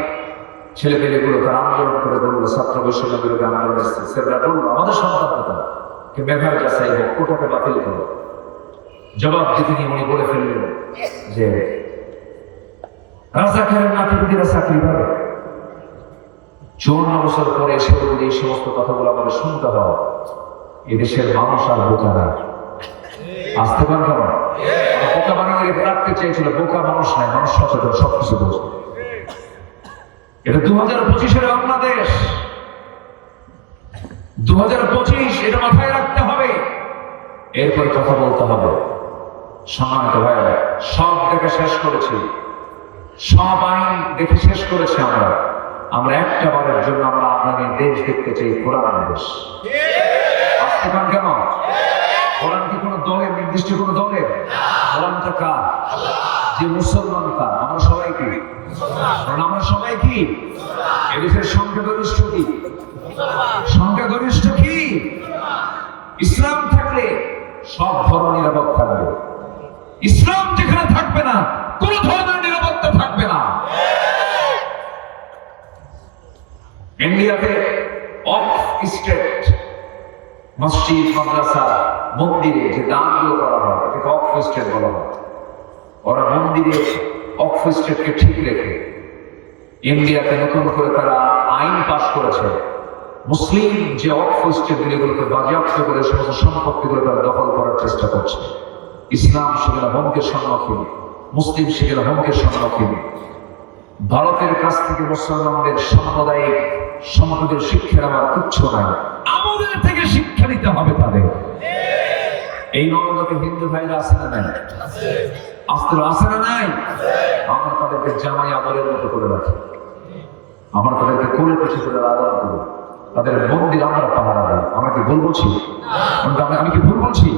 ছেলে পেলেগুলো তারা আন্দোলন করে বললো, ছাত্র বৈষম্যের বিরুদ্ধে আন্দোলন এসেছে। সেরা বললো আমাদের সন্তান মেধার যাচাই হোক, কোটাকে বাতিল করো। জবাব দিতে নিয়ে উনি বলে ফেললেন যে রাজাকারের নাতিপুতিরা চাকরি পাবে। 54 বছর পরে এসে যদি এই সমস্ত কথাগুলো আমাদের শুনতে হয়, এদেশের মানুষ আর বোকা না। আসতে পারেন কেমন? বোকা বানিয়ে রাখতে চেয়েছিল। বোকা মানুষ নাই, মানুষ সচেতন, সবকিছু বোঝে। এটা 2025-এর বাংলাদেশ। 2025, এটা মাথায় রাখতে হবে। এরপরে কথা বলতে হবে। সম্মানিত ভাইরা, সব দেখে শেষ করেছি, সব আইন দেখে শেষ করেছি। আমরা একটা বারের জন্য আমরা আপনাদের দেশ দেখতে চাই, কোরআন দেশ। আসতে পারেন কেন? কোরআন কি কোনো দলের, নির্দিষ্ট কোনো দলের? কোরআনটা কার? যে মুসলমান তার। আমরা সবাই কি? আমরা সবাই কি? এদেশের সংখ্যাগরিষ্ঠ কি? সংখ্যাগরিষ্ঠ কি? ইসলাম থাকলে সব ধর্ম নিরাপদ থাকবে। ইসলাম যেখানে থাকবে না, কোন ধর্মের নিরাপত্তা থাকবে না। ইন্ডিয়াতে অফ স্টেট মসজিদ, মাদ্রাসা, মন্দিরে যে দানগুলো করা হয় এটাকে অফ স্টেট বলা হয়। ওরা মন্দিরে অফ স্টেটকে ঠিক রেখে ইন্ডিয়াতে নতুন করে তারা আইন পাশ করেছে। মুসলিম যে অফ স্টেট গুলোকে বাজেয়াপ্ত করে সমস্ত সম্পত্তিগুলো তারা দখল করার চেষ্টা করছে। ইসলাম সেখানে হুমকির সম্মুখীন, মুসলিম সেখানে হুমকির সম্মুখীন। ভারতের কাছ থেকে মুসলমানদের সাম্প্রদায়িক সম্পদের শিক্ষা নেওয়ার কিচ্ছু নাই, আমাদের থেকে শিক্ষা নিতে হবে তাদের। এই নরকতে হিন্দু ভাইরা আছে না নাই? আছে না নাই? আমরা তাদেরকে জামাই আদরের মতো করে রাখি, আমরা তাদেরকে কোলে পিছিয়ে করে আদর করি, তাদের মন্দির আমরা পাহারা দিই। আমরা কি ভুল বলছি? আমি কি ভুল বলছি?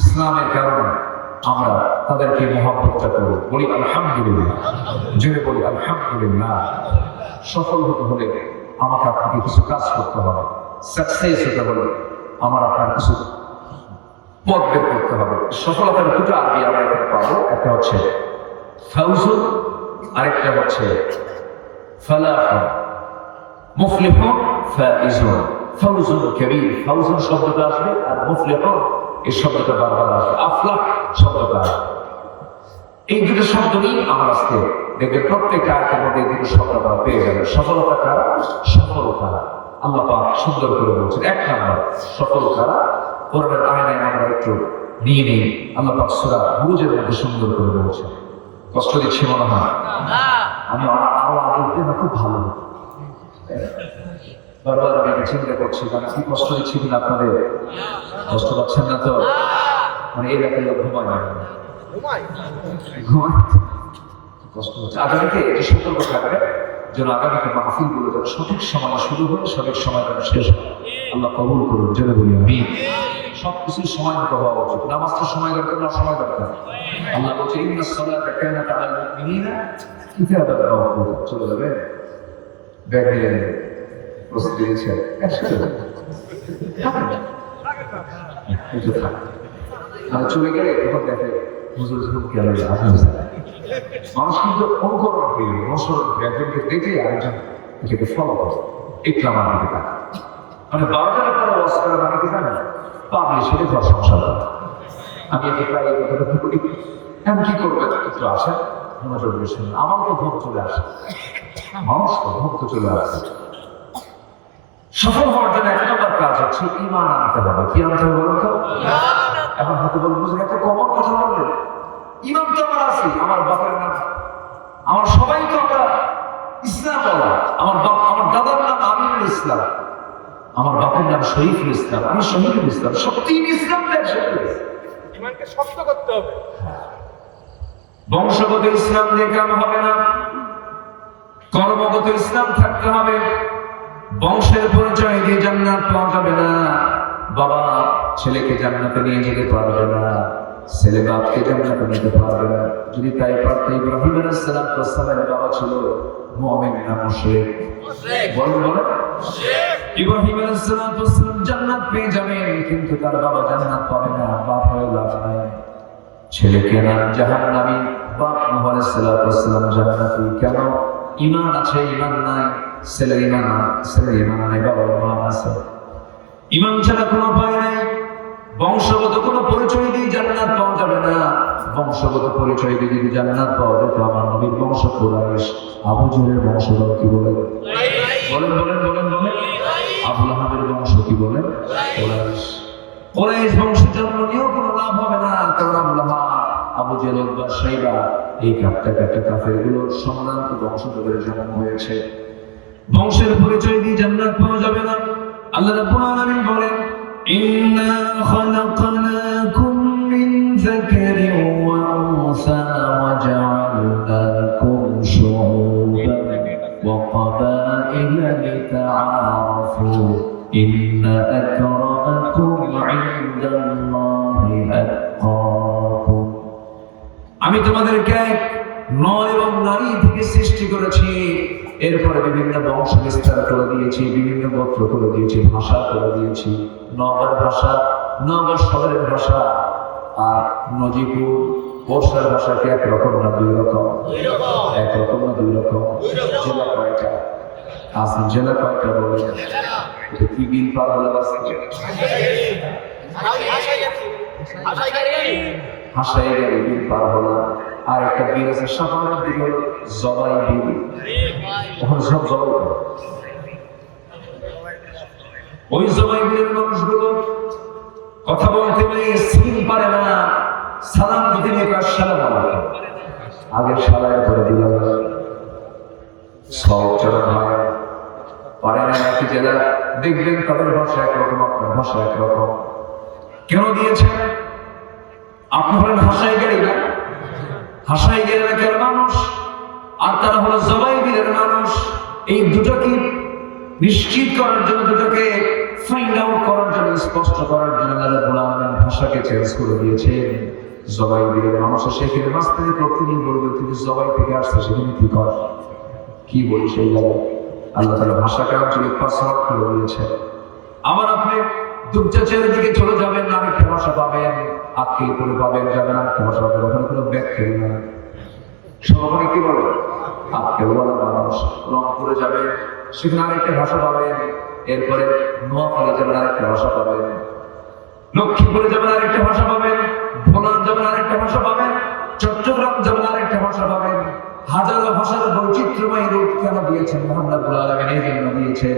ইসলামের কারণে আমরা তাদেরকে মহব্বতটা করি, বলি আলহামদুলিল্লাহ, জেনে বলি আলহামদুলিল্লাহ। সফল হতে হলে আমাকে আপনাকে কিছু কাজ করতে হবে, সাকসেস হতে হলে আমার আপনার কিছু পথ বের করতে হবে। সফলতার দুটো আরবি আমরা এখানে পাবো, একটা হচ্ছে ফাউজুন, আরেকটা হচ্ছে ফালাহুন। মুফলিহুন, ফাইজুন। ফাউজুন কবীর, ফাউজুন শব্দটা আসবে, আর মুফলিহুন এই শব্দটা বারবার আসবে, আফলাহ শব্দটা আসবে। এই দুটো শব্দ নিয়ে আমার আজকে দেখবে প্রত্যেকটা আয়াতের মধ্যে এই দুটো শব্দ আমরা পেয়ে যাবে। সফলতা কারা? সফল কারা? আল্লাহ পাক সুন্দর করে বলছেন। 1 নাম্বার সফল কারা? কোরআনের আয়নায় আমরা একটু নিয়ে নিই। আল্লাহ পাক সূরা বুরুজের মধ্যে সুন্দর করে বলছেন। কষ্ট দিচ্ছি মনে হয়? আমি আরো আগে না, খুব ভালো বারবার আমি চিন্তা করছি, মানে কি কষ্ট দিচ্ছি কিনা আপনাদের? কষ্ট পাচ্ছেন না তো? মানে এই ব্যাপারে ঘুমায় না, কষ্ট হচ্ছে। আগামীতে এটা সতর্ক থাকবে যেন আগামীতে মাহফিল গুলো যেন সঠিক সময় শুরু হলে সঠিক সময় যেন শেষ হয়। আল্লাহ কবুল করুন, জেনে বলি আমি। সবকিছুর সময় মতো হওয়া উচিত। নামাজটা সময় দরকার না, সময় দরকার। আল্লাহ বলছে ইন্নাস সালাতা কানাত আলাল মুমিনিনা কিতাবান মাওকুতা। চলে যাবে ব্যাগ নিয়ে প্রস্তুতি দিয়েছেন একসাথে চলে গেলে তখন দেখে হুজুর গেল মানুষ কিন্তু অনুকরণ করি অনুসরণ করি একজনকে দেখে আরেকজন এটাকে ফলো করে একটু আমার দিকে থাকে মানে 12টার পর ওয়াজ করা মানে কি জানেন পাবলিশের ঘর সংসার আমি একে প্রায় এই কথাটা করি এখন কি করবেন একটু আসেন মনোযোগ বেশি আমার তো ভোগ চলে আসে মানুষ তো ভক্ত চলে আসে সফল হওয়ার জন্য 1 নম্বর কাজ হচ্ছে ঈমান আনতে হবে কি আনতে হবে বলুন তো এখন হয়তো বলবো যে এত কমন কথা বললেন ঈমান তো আমার আছে আমার বাপের নাম আমার সবাই তো আমরা ইসলাম বলা আমার বাপ আমার দাদার নাম আমিনুল ইসলাম আমার বাপের নাম শরীফুল ইসলাম আমি শহীদুল ইসলাম সত্যি ইসলাম ঈমানকে শক্ত করতে হবে বংশগত ইসলাম দিয়ে কাম হবে না কর্মগত ইসলাম থাকতে হবে বংশের পরিচয় দিয়ে জান্নাত পাওয়া যাবে না বাবা ছেলেকে জান্নাতে নিয়ে যেতে পারবে না ছেলে বাপকে জান্নাতে নিতে পারবে না যদি তাই পারত ইব্রাহিম আলাইহিস সালামের বাবা ছিল মুমিন না মুশরিক বলেন ইব্রাহিম আলাইহিস সালাম জান্নাত পেয়ে যাবেন কিন্তু তার বাবা জান্নাত পাবে না বাপ হয়ে লাভ নাই ছেলেকে না জাহান্নামী বাপ নূহ আলাইহিস সালাম জান্নাতি কেন ঈমান আছে ঈমান নাই ছেলের ঈমান নাই বাবার ঈমান আছে ঈমান ছাড়া কোনো উপায় নাই বংশগত কোনো পরিচয় দিয়ে জান্নাত পাওয়া যাবে না বংশগত পরিচয় দিয়ে যদি জান্নাত পাওয়া যেত আমার নবীর বংশ কুরাইশ আবু জেহেলের বংশধর কি বলে বলেন আবু লাহাবের বংশ কি বলে কুরাইশ বংশের জন্ম নিয়েও কোনো লাভ হবে না কারণ আবু লাহাব আবু জেহেল বা শাইবা এই কাটটা কাফেরগুলো সম্ভ্রান্ত বংশধরের জন্ম হয়েছে বংশের পরিচয় দিয়ে জান্নাত পাওয়া যাবে না আল্লাহ রাব্বুল আলামিন বলেন ইন্না খালাকনাকুম মিন যাকারিন ওয়া উনসা ওয়া জাআলনাকুম শুউবান ওয়া ক্বাবাইলা লিতাআরাফু ইন্না আকরামাকুম ইনদাল্লাহি আতকাকুম আমি তোমাদেরকে নর এবং নারী থেকে সৃষ্টি করেছি এরপরে বিভিন্ন বংশ বিস্তার করে দিয়েছি বিভিন্ন গোত্র করে দিয়েছি ভাষা করে দিয়েছি নগর ভাষা নগর শহরের ভাষা আর নজিপুর বর্ষার ভাষাকে একরকম না দুই রকম একরকম না দুই রকম জেলা কয়টা আসেন জেলা কয়টা বলে কি বিল পার হলে হাসাই গেলে বিল পার হলো আর একটা বিল আছে সাধারণ বিল হলো জবাই বিল ওখানে সব জবাই করে ওই জবাই বিলের মানুষগুলো কথা বলতে গেলে সিল পারে না সালাম দিতে গিয়ে কার সালাম আলাইকুম আগে সালায় করে দিল সব চরণ হয় পারে না একই জেলা দেখবেন তাদের ভাষা একরকম আপনার ভাষা একরকম কেন দিয়েছে আপনি হলেন হাসাই গেলে না হাসাই গেলের মানুষ আর তারা হলো জবাইবিলের মানুষ এই দুটোকে নিশ্চিত করার জন্য দুটোকে ফাইন্ড আউট করার জন্য স্পষ্ট করার জন্য আল্লাহ রাব্বুল আলামিন ভাষাকে চেঞ্জ করে দিয়েছেন জবাইবিলের মানুষ সেখানে মাঝখানে প্রতিনি বলবে তুমি জবাই থেকে আসছে সেখানে কি কর কি বলি সেই জায়গায় আল্লাহ তাআলা ভাষাকে আঞ্চলিক পাসওয়ার্ড করে দিয়েছে আবার আপনি দুপচাচের দিকে চলে যাবেন না আরেকটা ভাষা পাবেন আটকে করে পাবেন যাবেন আরেকটা ভাষা পাবেন ওখানে কোনো ব্যাখ্যা নেই সবাই কি বলে আটকে বলা মানুষ রংপুরে যাবে সেখানে আরেকটা ভাষা পাবেন এরপরে নোয়াখালী যাবেন আরেকটা ভাষা পাবেন লক্ষ্মীপুরে যাবেন আরেকটা ভাষা পাবেন ভোলান যাবেন আরেকটা ভাষা পাবেন চট্টগ্রাম যাবেন আরেকটা ভাষা পাবেন হাজারো ভাষার বৈচিত্র্যময় রূপ কেন দিয়েছেন মহান রব্বুল আলামিন এই জন্য দিয়েছেন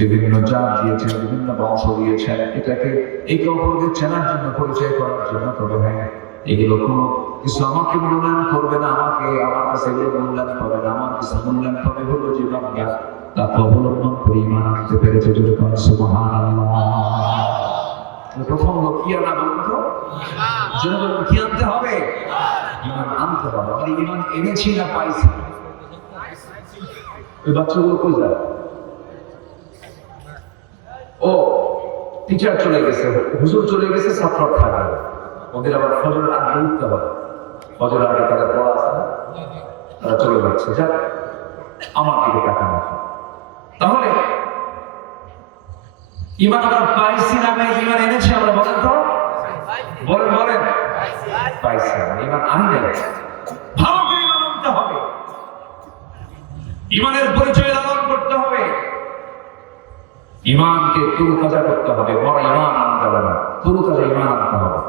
বিভিন্ন জাত দিয়েছেন বিভিন্ন বংশ দিয়েছেন এটাকে একে অপরকে চেনার জন্য পরিচয় করার জন্য তবে হ্যাঁ এগুলো কোনো কিছু আমাকে মূল্যায়ন করবে না আমাকে আমার কাছে এগুলো মূল্যায়ন পাবে না আমার কাছে মূল্যায়ন পাবে হলো যে বাংলা তাকে অবলম্বন করে ঈমান আনতে পেরেছে যদি কোন সুবহানাল্লাহ প্রথম কি আনা বলতো যেন কি আনতে হবে ঈমান আনতে হবে আমি ঈমান এনেছি না পাইছি ওই বাচ্চাগুলো কই যায় ও টিচার চলে গেছে হুজুর চলে গেছে ছাত্র থাকবে ওদের আবার ফজরের আগে উঠতে হবে ফজরের আগে তাদের পড়া আছে তারা চলে যাচ্ছে যাক আমার দিকে টাকা রাখো তাহলে ইমান আমরা পাইছি না ইমান এনেছি আমরা, বলেন তো, বলেন বলেন, পাইছি না, ইমান আনি নাই। ভালো করে ইমান আনতে হবে, ইমানের পরিচয় লালন করতে হবে, ইমানকে তরুতাজা করতে হবে। বড় ইমান আনা যাবে না, তরুতাজা ইমান আনতে হবে।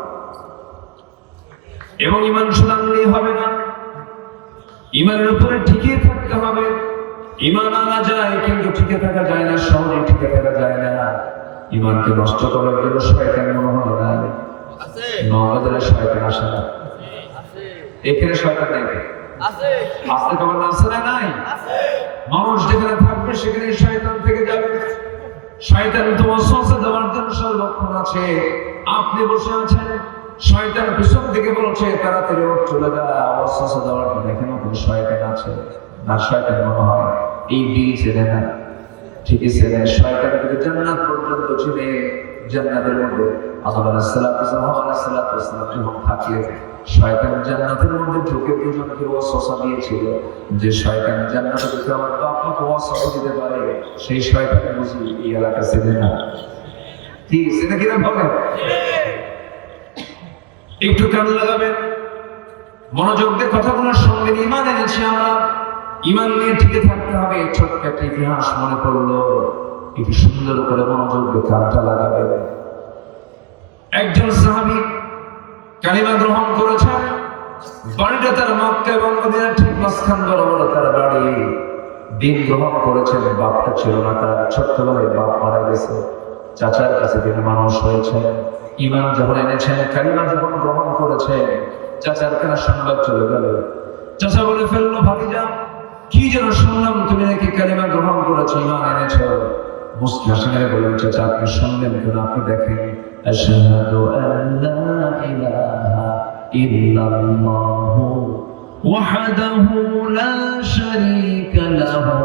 এবং ইমান শুধু আনলেই হবে না, ইমানের উপরে টিকে থাকতে হবে। ইমান আনা যায় কিন্তু টিকে থাকা যায় না, সহজে টিকে থাকা যায় না। ইমানকে নষ্ট করার জন্য শয়তান মনে হয় না, নগদের শয়তান আসে না। এখানে শয়তান নেই, আসতে খবর আছে না নাই? মানুষ যেখানে থাকবে সেখানে শয়তান থেকে যাবে। শয়তান তো ওয়াসওয়াসা দেওয়ার জন্য সব লক্ষণ আছে। আপনি বসে আছেন, শয়তান পিছন থেকে বলছে তাড়াতাড়ি ওঠ, চলে যা, ওয়াসওয়াসা দেওয়ার জন্য। এখানে কোনো শয়তান আছে না? শয়তান মনে হয় এই দিল ছেড়ে না, ঠিকই ছেড়ে। শয়তান থেকে জান্নাত পর্যন্ত ছেড়ে, জান্নাতের মধ্যে আদম আলাইহিস সালাম যখন থাকলেন, শয়তান জান্নাতের মধ্যে ঢুকে দুজনকে ওয়াসওয়াসা দিয়েছিল যে শয়তান জান্নাতে ঢুকে আমার আপনাকে ওয়াসওয়াসা দিতে পারে। সেই শয়তান বুঝি এই এলাকা ছেড়ে না, কি সেটা কিনা বলেন? একটু কান লাগাবেন, মনোযোগ দিয়ে কথাগুলোর সঙ্গে ইমান এনেছি আমরা, ইমান নিয়ে টিকে থাকতে হবে। ছোট্ট একটা ইতিহাস মনে পড়লো, একটু সুন্দর করে মনোযোগ দিয়ে কানটা লাগাবে। একজন সাহাবী কালিমা গ্রহণ করেছেন, বাড়িটা তার মক্কা এবং মদিনার ঠিক মাঝখান বরাবর তার বাড়ি। দিন গ্রহণ করেছেন, বাপটা ছিল না তার, ছোট্টবেলায় বাপ মারা গেছে। চাচার কাছে তিনি মানুষ হয়েছেন, ইমান যখন এনেছেন, কালিমা যখন গ্রহণ করেছেন, চাচার কাছে সংবাদ চলে গেল। চাচা বলে ফেললো, ভাতিজা কি যেন শুনলাম তুমি নাকি কালিমা গ্রহণ করেছো, ইমান এনেছো। মুসকি হাসি মেরে বললেন, চাচা আপনি শুনলেন কেন? আপনি দেখেন, আশহাদু আল্লা ইলাহা ইল্লাল্লাহু ওয়াহদাহু লা শারীকা লাহু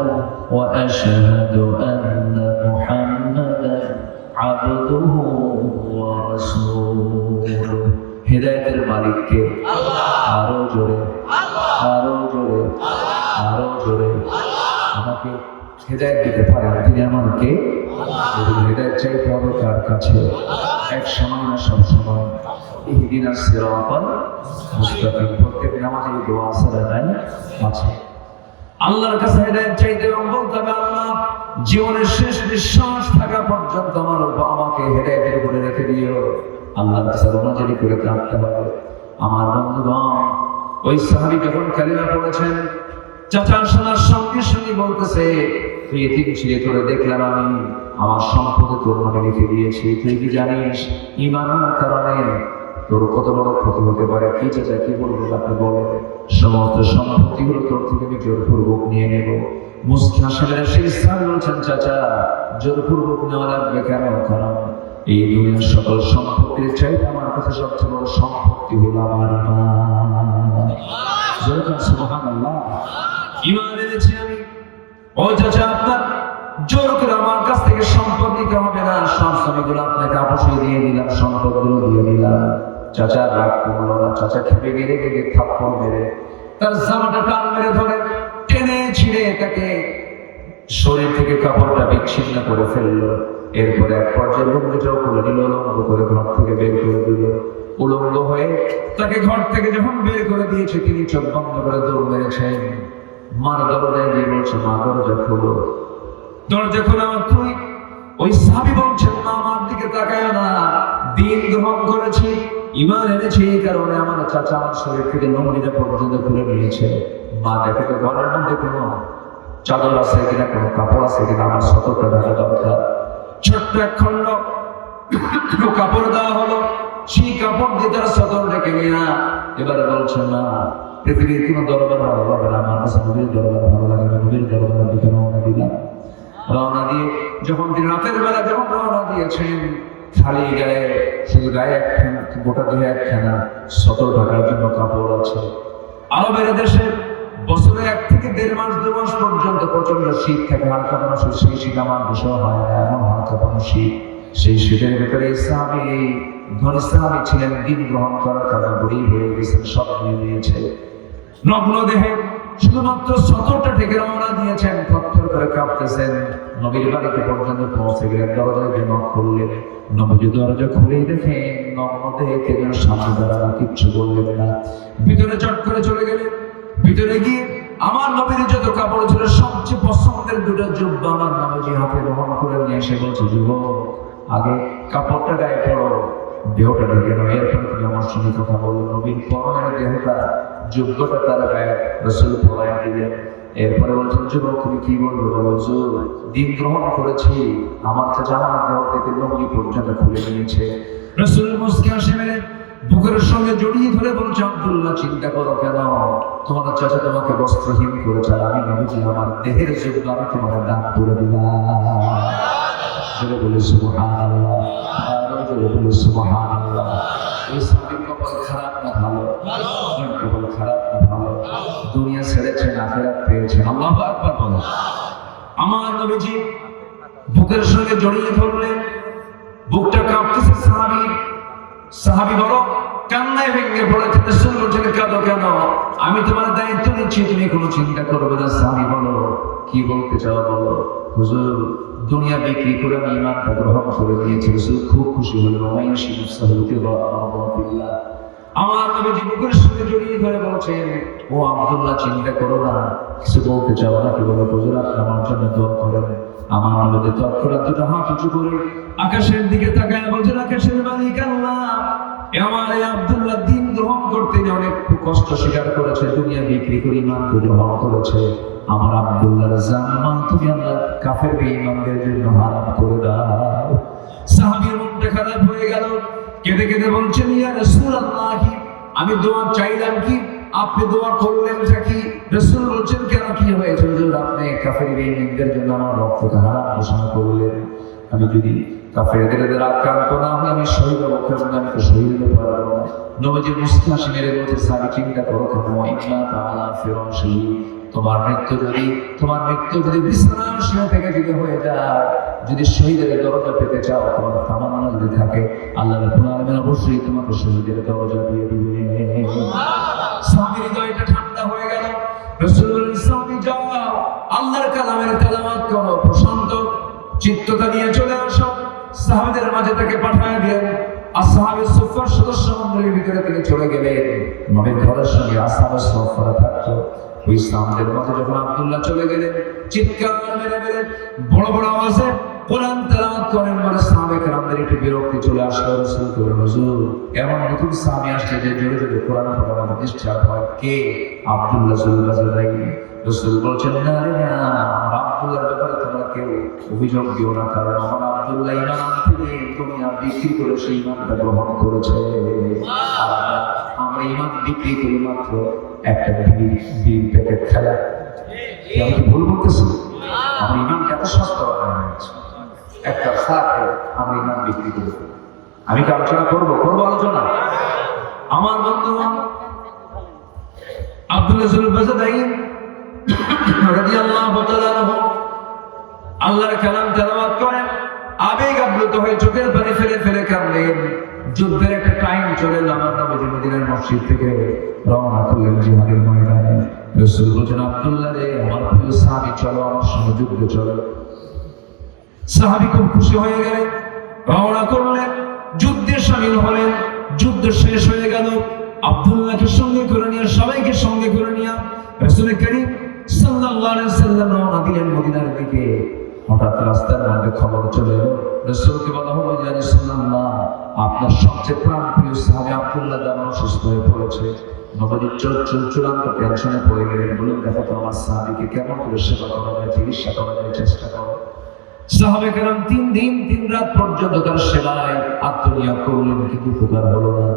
ওয়া আশহাদু আন্না মুহাম্মাদান আবদুহু ওয়া রাসূলুহু। হিদায়াতের মালিক কে? আল্লাহ। আরো জোরে, আরো জোরে, আরো জোরে। আমাকে হেদায়েত দিতে পারেন তিনি, আমাকে হেদায়েত চাইতে হবে কার কাছে? এক সময় না সব সময়। ইহদিনাস সিরাতাল মুস্তাকিম, প্রত্যেক নামাজে দোয়া আছে না নাই? আছে। আল্লাহর কাছে হেদায়েত চাইতে এবং বলতে হবে, আল্লাহ জীবনের শেষ নিঃশ্বাস থাকা পর্যন্ত আমার আমাকে হেদায়েতের উপরে রেখে দিও। আল্লাহর কাছে রোনাজারি করে কাঁদতে হবে। আমার বন্ধুগণ, ওই সাহাবী যখন কালিমা পড়েছেন, চাচা শোনার সঙ্গে সঙ্গে বলতেছে, তুই এতিম ছিঁড়ে করে দেখলাম আমি, আমার সম্পদে তোর নামে লিখে দিয়েছি। তুই কি জানিস ঈমানের কারণে তোর কত বড় ক্ষতি হতে পারে? কি চাচা কি বলবো? আপনি বলেন, সমস্ত সম্পত্তিগুলো তোর থেকে আমি জোরপূর্বক নিয়ে নেব। মুসকি হাসি মেরে সেই সাহাবী বলছেন, চাচা জোরপূর্বক নেওয়া লাগবে কেন? কারণ এই দুনিয়ার সকল সম্পত্তির চাইতে আমার কাছে সবচেয়ে বড় সম্পত্তি হলো আমার মা। সুবহানাল্লাহ। ঈমান এনেছি আমি। ও চাচা, আপনার জোর করে আমার কাছ থেকে সম্পদ নিতে হবে না, সব সময়গুলো আপনাকে আপসে দিয়ে দিলাম, সম্পদগুলো দিয়ে দিলাম। চাচা রাগ করলো না, চাচা খেপে গেড়ে গেড়ে থাপ্পড় মেরে তার জামাটা টান মেরে ধরে টেনে ছিঁড়ে তাকে শরীর থেকে কাপড়টা বিচ্ছিন্ন করে ফেললো। এরপরে এক পর্যায়ে লুঙ্গিটাও খুলে নিল, উলঙ্গ করে ঘর থেকে বের করে দিল। উলঙ্গ হয়ে তাকে ঘর থেকে যখন বের করে দিয়েছে, তিনি চোখ বন্ধ করে দৌড় মেরেছেন। মার দরজায় দিয়ে বলছে, মা দরজা খোলো, দরজা খোলা। আমার তুই? ওই সাহাবী বলছেন, মা আমার দিকে তাকায় না, দিন গ্রহণ করেছি, ঈমান এনেছি, এই কারণে আমার চাচা আমার শরীর থেকে লুঙ্গিটা পর্যন্ত খুলে নিয়েছে। মা দেখে তো ঘরের মধ্যে কোনো চাদর আছে কিনা, কোনো কাপড় আছে কিনা, আমার সতর্কতা থাকা দরকার। ছোট্ট এক খণ্ড কাপড় দেওয়া হলো, সেই কাপড় দিয়ে তারা সতর রেখে নিয়ে এবারে বলছেন, না পৃথিবীর কোনো দরবার ভালো লাগে না, আমার কাছে নবীর দরবার ভালো লাগে না। নবীর দরবার দিকে রওনা দিলাম। রওনা দিয়ে যখন তিনি রাতের বেলা যখন রওনা দিয়েছেন, খালি গায়ে, শুধু গায়ে একখানা, গোটা দেহে একখানা সতর ঢাকার জন্য কাপড় আছে। আরবের দেশে বছরে 1 থেকে 1.5 মাস 2 মাস পর্যন্ত প্রচন্ড শীত থাকে, হাড় কাঁপানো শীত। সেই শীত আমার দেশেও হয় না, এমন হাড় কাঁপানো শীত। সেই শীতের ভেতরে ইসলামী ধনী সাহাবী ছিলেন, দিন গ্রহণ করার কারণে গরিব হয়ে গেছেন, সব নিয়ে নিয়েছে। নগ্ন দেহে শুধুমাত্র সতরটা থেকে রওনা দিয়েছেন, থরথর করে কাঁপতেছেন। নবীর বাড়িতে পর্যন্ত পৌঁছে গেলেন, দরজায় গিয়ে নক করলেন। নবীজি দরজা খুলেই দেখেন নগদে কেন সামনে দাঁড়ানো, কিচ্ছু বললেন না। ভিতরে চট করে চলে গেলেন। ভিতরে গিয়ে আমার নবীর যত কাপড় ছিল সবচেয়ে পছন্দের দুটো জুব্বা আমার নবীজি হাতে গ্রহণ করে নিয়ে এসে বলছে, যুবক আগে কাপড়টা গায়ে পড়ো, দেহটা ঢেকে নাও, এরপর তুমি আমার সঙ্গে কথা বলো। নবীর পরনের দেহটা যোগ্যটা তার গায়ে রাসূল পরাইয়া দিলেন। এরপরে বলছেন, যুবক তুমি কি বলবো? বলো, হুজুর দিন গ্রহণ করেছি, আমার তো জামার দেহ থেকে লুঙ্গি পর্যন্ত খুলে নিয়েছে। রাসূল মুস্কি হাসি মেরে বুকের সঙ্গে জড়িয়ে ধরে বলছে, আব্দুল্লাহ চিন্তা করো কেন? তোমার চাচা তোমাকে বস্ত্রহীন করেছে, আর আমি নবীজি আমার দেহের যোগ্য আমি তোমাকে দান করে দিলাম। জোরে বলে সুবহানাল্লাহ, আরো জোরে বলে সুবহানাল্লাহ। এই সাহাবীর কপাল খারাপ না ভালো? কপাল খারাপ না ভালো? দুনিয়া ছেড়েছেন, আখিরাত পেয়েছেন। আল্লাহু আকবার বলো। আমার নবীজি বুকের সঙ্গে জড়িয়ে ধরলেন, বুকটা কাঁপতেছে সাহাবীর। সাহাবী বড় কান্নায় ভেঙে পড়েছে। রাসূল বলছেন, কাঁদো কেন? আমি তোমার দায়িত্ব নিচ্ছি, তুমি কোনো চিন্তা করবে না। সাহাবী বলো, কি বলতে চাও বলো। হুজুর দুনিয়া বিক্রি করে আমি ঈমানটা গ্রহণ করে নিয়েছি। রাসূল খুব খুশি হলেন। ওমাইয়াশি মুসাহলুকে বা আল্লাহ। আমার নবীজি বুকের সঙ্গে জড়িয়ে ধরে বলছেন, ও আব্দুল্লাহ চিন্তা করো না, কিছু বলতে চাও না? কি বলো? হুজুর আপনি আমার জন্য দোয়া করেন। আমার নবীজি তৎক্ষণাৎ দুটো হাত উঁচু করে আকাশের দিকে তাকায় বলছেন, আকাশের মালিক আল্লাহ, আমার এই আব্দুল্লাহ দিন গ্রহণ করতে গিয়ে অনেক কষ্ট স্বীকার করেছে, দুনিয়া বিক্রি করে ঈমান গ্রহণ করেছে। আমার আব্দুল্লাহর জান তুমি আল্লাহ কাফের বেঈমানদের জন্য হারাম করে দাও। সাহাবীর মনটা খারাপ হয়ে গেল, কেঁদে কেঁদে বলছেন, ইয়া রাসূলুল্লাহ আমি দোয়া চাইলাম কি, আপনি দোয়া করলেন কি? রাসূল বলছেন, কেন কি হয়েছে? হুজুর আপনি কাফের বেঈমানদের জন্য আমার রক্তকে হারাম ঘোষণা করলেন। আমি যদি কাফেরদের আক্রান্ত না হই, আমি শহীদ হবো, আমি তো শহীদ হতে পারবো না। নবীজি মুস্কি হাসি মেরে বলছে, সাহাবী চিন্তা করো কেন? ইন্না তাআলা ফিরাশি, তোমার মৃত্যু যদি বিছানার শুয়ে থেকে যদি হয়ে যায়, যদি শহীদের দরজা পেতে চাও, তোমার তামান্না যদি থাকে, আল্লাহ রাব্বুল আলামিন অবশ্যই তোমাকে শহীদের দরজা দিয়ে দিবে। সাহাবীর হৃদয়টা ঠান্ডা হয়ে গেল। রাসূল বললেন, সাহাবী যাও, আল্লাহর কালামের তেলাওয়াত করো, প্রশান্ত চিত্ততা নিয়ে চলে আসো। সাহাবীদের মাঝে তাকে পাঠিয়ে দিলেন। আসহাবে সুফফার সদস্য মণ্ডলীর ভিতরে তিনি চলে গেলেন। নবীর ঘরের সঙ্গে আসহাবে সুফফারা থাকতো। ওই সাহাবীদের মাঝে যখন আব্দুল্লাহ চলে গেলেন, চিৎকার মেরে মেরে বড় বড় আওয়াজে কোরআন তেলাওয়াত করেন। মানে সাহাবে কেরামদের একটু বিরক্তি চলে আসলো। রাসূল বললেন, হুজুর এমন নতুন সাহাবী আসলে যে জোরে জোরে কোরআন পড়া আমাদের ডিস্টার্ব হয়, কে? আব্দুল্লাহ সুলবাজারাই। রাসূল বলছেন, না রে না, আমার আব্দুল্লাহর ব্যাপারে তোমরা কেউ অভিযোগ দিও না, কারণ আমার আব্দুল্লাহ ঈমান থেকে দুনিয়া বিক্রি করে সেই ঈমানটা গ্রহণ করেছে। আমরা ঈমান বিক্রি করি মাত্র একটা বিড়ির প্যাকেট খেলা। আমি কি ভুল বলতেছি? আমার ঈমানকে এত সস্তা বানানো হয়েছে, একটা ফ্ল্যাটে আমরা ঈমান বিক্রি করি। আমি কি আলোচনা করবো আলোচনা? আমার বন্ধু আব্দুল্লাহ সুলবাজারাই রাদিয়াল্লাহু তাআলা আনহু আল্লাহর কালাম তেলাওয়াত করেন, আবেগ আপ্লুত হয়ে চোখের পানি ফেলে ফেলে কাঁদলেন। যুদ্ধের একটা টাইম চলে এলো। আমার নবীজি মদিনার মসজিদ থেকে রওনা করলেন জিহাদের ময়দানে। রাসূল বলেন, আব্দুল্লাহ রে, আমার প্রিয় সাহাবী, চলো আমার সঙ্গে যুদ্ধে চলো। সাহাবী খুব খুশি হয়ে গেলেন, রওনা করলেন, যুদ্ধে শামিল হলেন। যুদ্ধ শেষ হয়ে গেল। আব্দুল্লাহকে সঙ্গে করে নিয়ে, সবাইকে সঙ্গে করে নিয়ে রাসূল করিম সাল্লাল্লাহু আলাইহি ওয়াসাল্লাম রওনা দিলেন মদিনার দিকে। হঠাৎ রাস্তার মধ্যে খবর চলে এলো, রাসূলকে বলা হলো, ইয়া রাসূলুল্লাহ, আপনার সবচেয়ে প্রাণপ্রিয় সাহাবী আব্দুল্লাহ দাঁড়ানো সুস্থ হয়ে পড়েছে। নবীজি চূড়ান্ত টেনশনে পড়ে গেলেন। বললেন, দেখো তো আমার সাহাবীকে কেমন করে সেবা করা যায়, চিকিৎসা করা যায়, চেষ্টা করো। সাহাবে কেরাম 3 দিন 3 রাত পর্যন্ত তার সেবায় আত্মনিয়োগ করলেন, কিন্তু উপকার হলো না।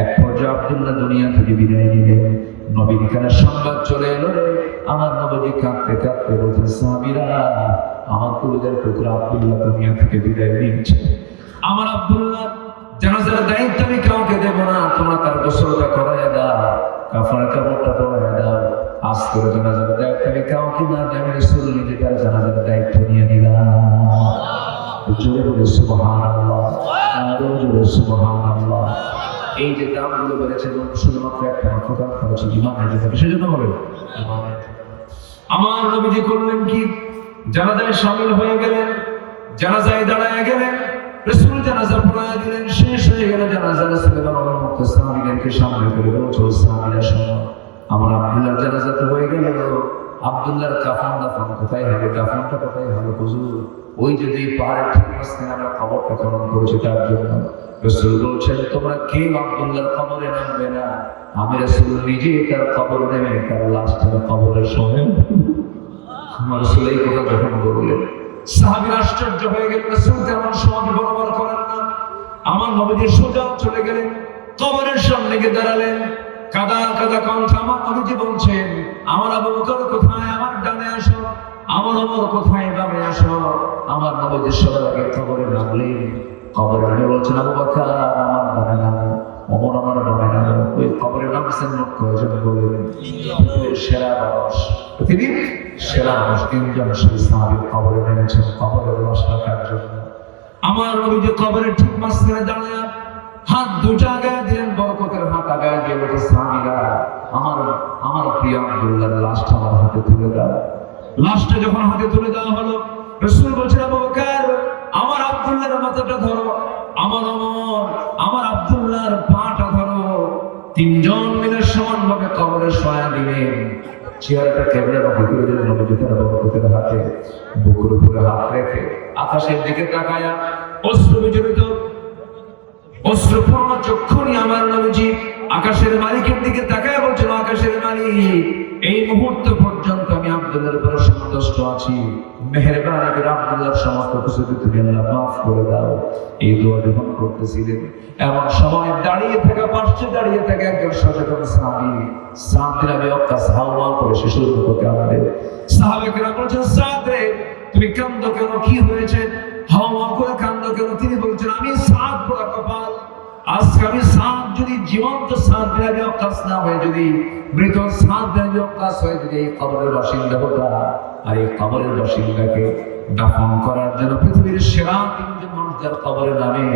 এক পর্যায়ে আব্দুল্লাহ দুনিয়া থেকে বিদায় নিলেন। নবীর কানে সংবাদ চলে এলো, আমার নবীজি কাঁদতে কাঁদতে বলছেন, সাহাবীরা, আমার কলিজার টুকরা আব্দুল্লাহ দুনিয়া থেকে বিদায় নিচ্ছে। আমার আব্দুল্লাহ জানাজার দায়িত্ব আমি কাউকে দেব না, তোমরা তার গোসলটা করাইয়া দাও, কাফনের কাপড়টা পরাইয়া দাও। আজ করে জানাজার দায়িত্ব আমি কাউকে না দিয়ে আমি রাসূল নিজে তার জানাজার দায়িত্ব নিয়ে নিলাম। জোরে বলে সুবহানাল্লাহ, আরো জোরে সুবহানাল্লাহ। এই যে দামগুলো বেড়েছে শুধুমাত্র একটা মাত্র কারণ হচ্ছে ইমানের জন্য। সেজন্য বলেন আমার নবীজি করলেন কি, জানাজায় শামিল হয়ে গেলেন, জানাজায় দাঁড়ায় গেলেন, রাসূল জানাজা পড়ায় দিলেন, শেষ হয়ে গেল জানাজা। রাসূলুল্লাহ মুক্ত সাহাবীদেরকে সামনে করে বলছে, সাহাবীরা শোনো, আমার আব্দুল্লাহর জানাজা তো হয়ে গেল, আব্দুল্লাহর কাফন দাফন কোথায় হবে, কাফনটা কোথায় হবে হুজুর? ওই যে দুই পাহাড়ের ঠিক মাঝখানে আমরা কবরটা খনন করেছি তার জন্য। রাসূল বলছেন, তোমরা কেউ আব্দুল্লাহর কবরে নামবে না, আমি রাসূল নিজে তার কবরে নেমে তার লাশটা কবরে শোনেন। আমার রাসূল এই কথা যখন বললেন, সাহাবীরা আশ্চর্য হয়ে গেলেন, রাসূল তেমন সমাধি বরাবর করেন না। আমার নবীজি সোজা চলে গেলেন, কবরের সামনে গিয়ে দাঁড়ালেন, কাদা কাদা কণ্ঠে আমার নবীজি বলছেন, আমার আবু বকর কোথায়, আমার ডানে আসো, আমার ওমর কোথায়, বামে আসো। আমার নবীজি সবার আগে কবরে নামলেন, কবরে নেমে বলছেন, আবু বকর আমার ডানে নামো, ওমর আমার বামে নামো। ওই কবরে নামছেন মোট কয়জন বলেন? সেরা মানুষ, পৃথিবীর সেরা মানুষ তিনজন সেই সাহাবীর কবরে নেমেছেন কবরের লাশ রাখার জন্য। আমার নবীজি কবরের ঠিক মাঝখানে দাঁড়ায় হাত দুটো আগায় দিলেন, বরকতের হাত আগায় দিয়ে বলে, সাহাবীরা আমার প্রিয় আব্দুল্লাহর লাশটা আমার হাতে তুলে দাও। লাশটা যখন হাতে তুলে দেওয়া হলো, রাসূল বলছেন, আবু বকর আমার আব্দুল্লাহর মাথাটা ধরো, আমার ওমর আমার আব্দুল্লাহর পাটা ধরো। তিনজন মিলে সমানভাবে কবরে শোয়া দিলেন। চেহারাটা কেবলা মুখে করে দিলেন নবীজি তার বরকতের হাতে, বুকের উপরে হাত রেখে আকাশের দিকে তাকায়া অশ্রু বিজড়িত অশ্রুপূর্ণ চক্ষু নিয়ে আমার নবীজি আকাশের মালিকের দিকে তাকায় বলছেন, আকাশের মালিক, এই মুহূর্ত পর্যন্ত আমি আব্দুল্লাহর উপর সন্তুষ্ট আছি, মেহেরবানি করে আব্দুল্লাহর সমস্ত কিছু তুমি আল্লাহ মাফ করে দাও। এই দোয়া যখন করতেছিলেন, এমন সময় দাঁড়িয়ে থাকা পাশে দাঁড়িয়ে থাকা একজন সচেতন সাহাবী সাদ বিন আবি ওয়াক্কাস হাওয়া করে শিশুর মতো কাঁদে। সাহাবাকেরা বলছেন, সাদ রে তুমি কাঁদো কেন, কি হয়েছে? হাওয়া করে কাঁদো কেন? তিনি বলছেন, আমি সাদ পোড়া কপাল, আজকে আমি সাদ যদি জীবন্ত সাদ বিন আবি ওয়াক্কাস না হয়ে যদি মৃত সাদ বিন আবি ওয়াক্কাস হয়ে যদি এই কবরের বাসিন্দা হতাম, আর এই কবরের বাসিন্দাকে দাফন করার জন্য পৃথিবীর সেরা তিনজন মানুষ যার কবরে নামে,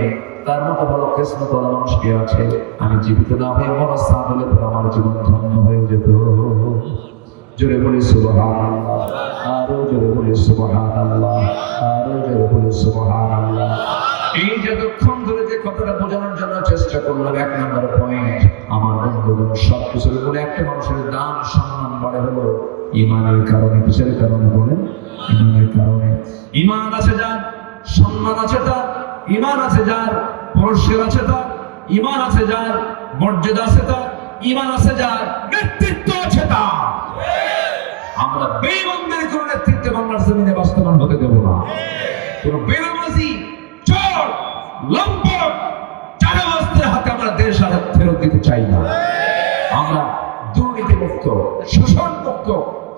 তার মতো ভালো কিসমত ওয়ালা মানুষ কে আছে? আমি জীবিত না হয়ে মরা সাদ হলে তো আমার জীবন ধন্য হয়ে যেত। জোরে বলি সুবহানাল্লাহ, আরো জোরে বলি সুবহানাল্লাহ, আরো জোরে বলি সুবহানাল্লাহ। এই যতক্ষণ ধরে যে কথাটা বোঝানোর জন্য চেষ্টা করলাম, এক নম্বর পয়েন্ট, আমার বন্ধুগণ, সব কিছুর উপরে একটা মানুষের দাম সম্মান বাড়ে হলো ইমানের কারণে। কিসের কারণে বলেন? ইমানের কারণে। ইমান আছে যার, সম্মান আছে তার, ইমান আছে যার, পুরস্কার আছে তার, ইমান আছে যার, মর্যাদা আছে তার, ইমান আছে যার, নেতৃত্ব আছে তার। আমরা বেঈমানদের কোন নেতৃত্বে বাংলার জমিনে বাস্তবায়ন হতে দেব না। কোন বেনামাজি, চোর, লম্পট, চাঁদাবাজদের হাতে আমরা দেশ আর ফেরত দিতে চাই না। আমরা দুর্নীতি মুক্ত, শোষণ মুক্ত,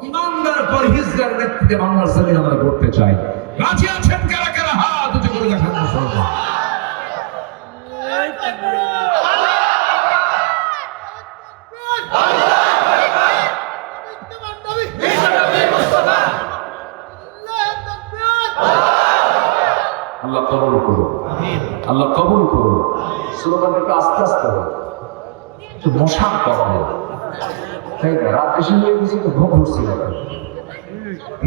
ইমানদার পরহেজগার নেতৃত্বে বাংলার জমিন আমরা করতে চাই। রাজি আছেন কারা কারা? হাত উঁচু করে দেখান মুসলমান। আল্লাহ কবুল করুন, আল্লাহ কবুল করুন। স্লোগানটা আস্তে আস্তে হবে, একটু মশান কম হবে, তাই না? রাত বেশি হয়ে গেছে তো ঘুম হচ্ছে না।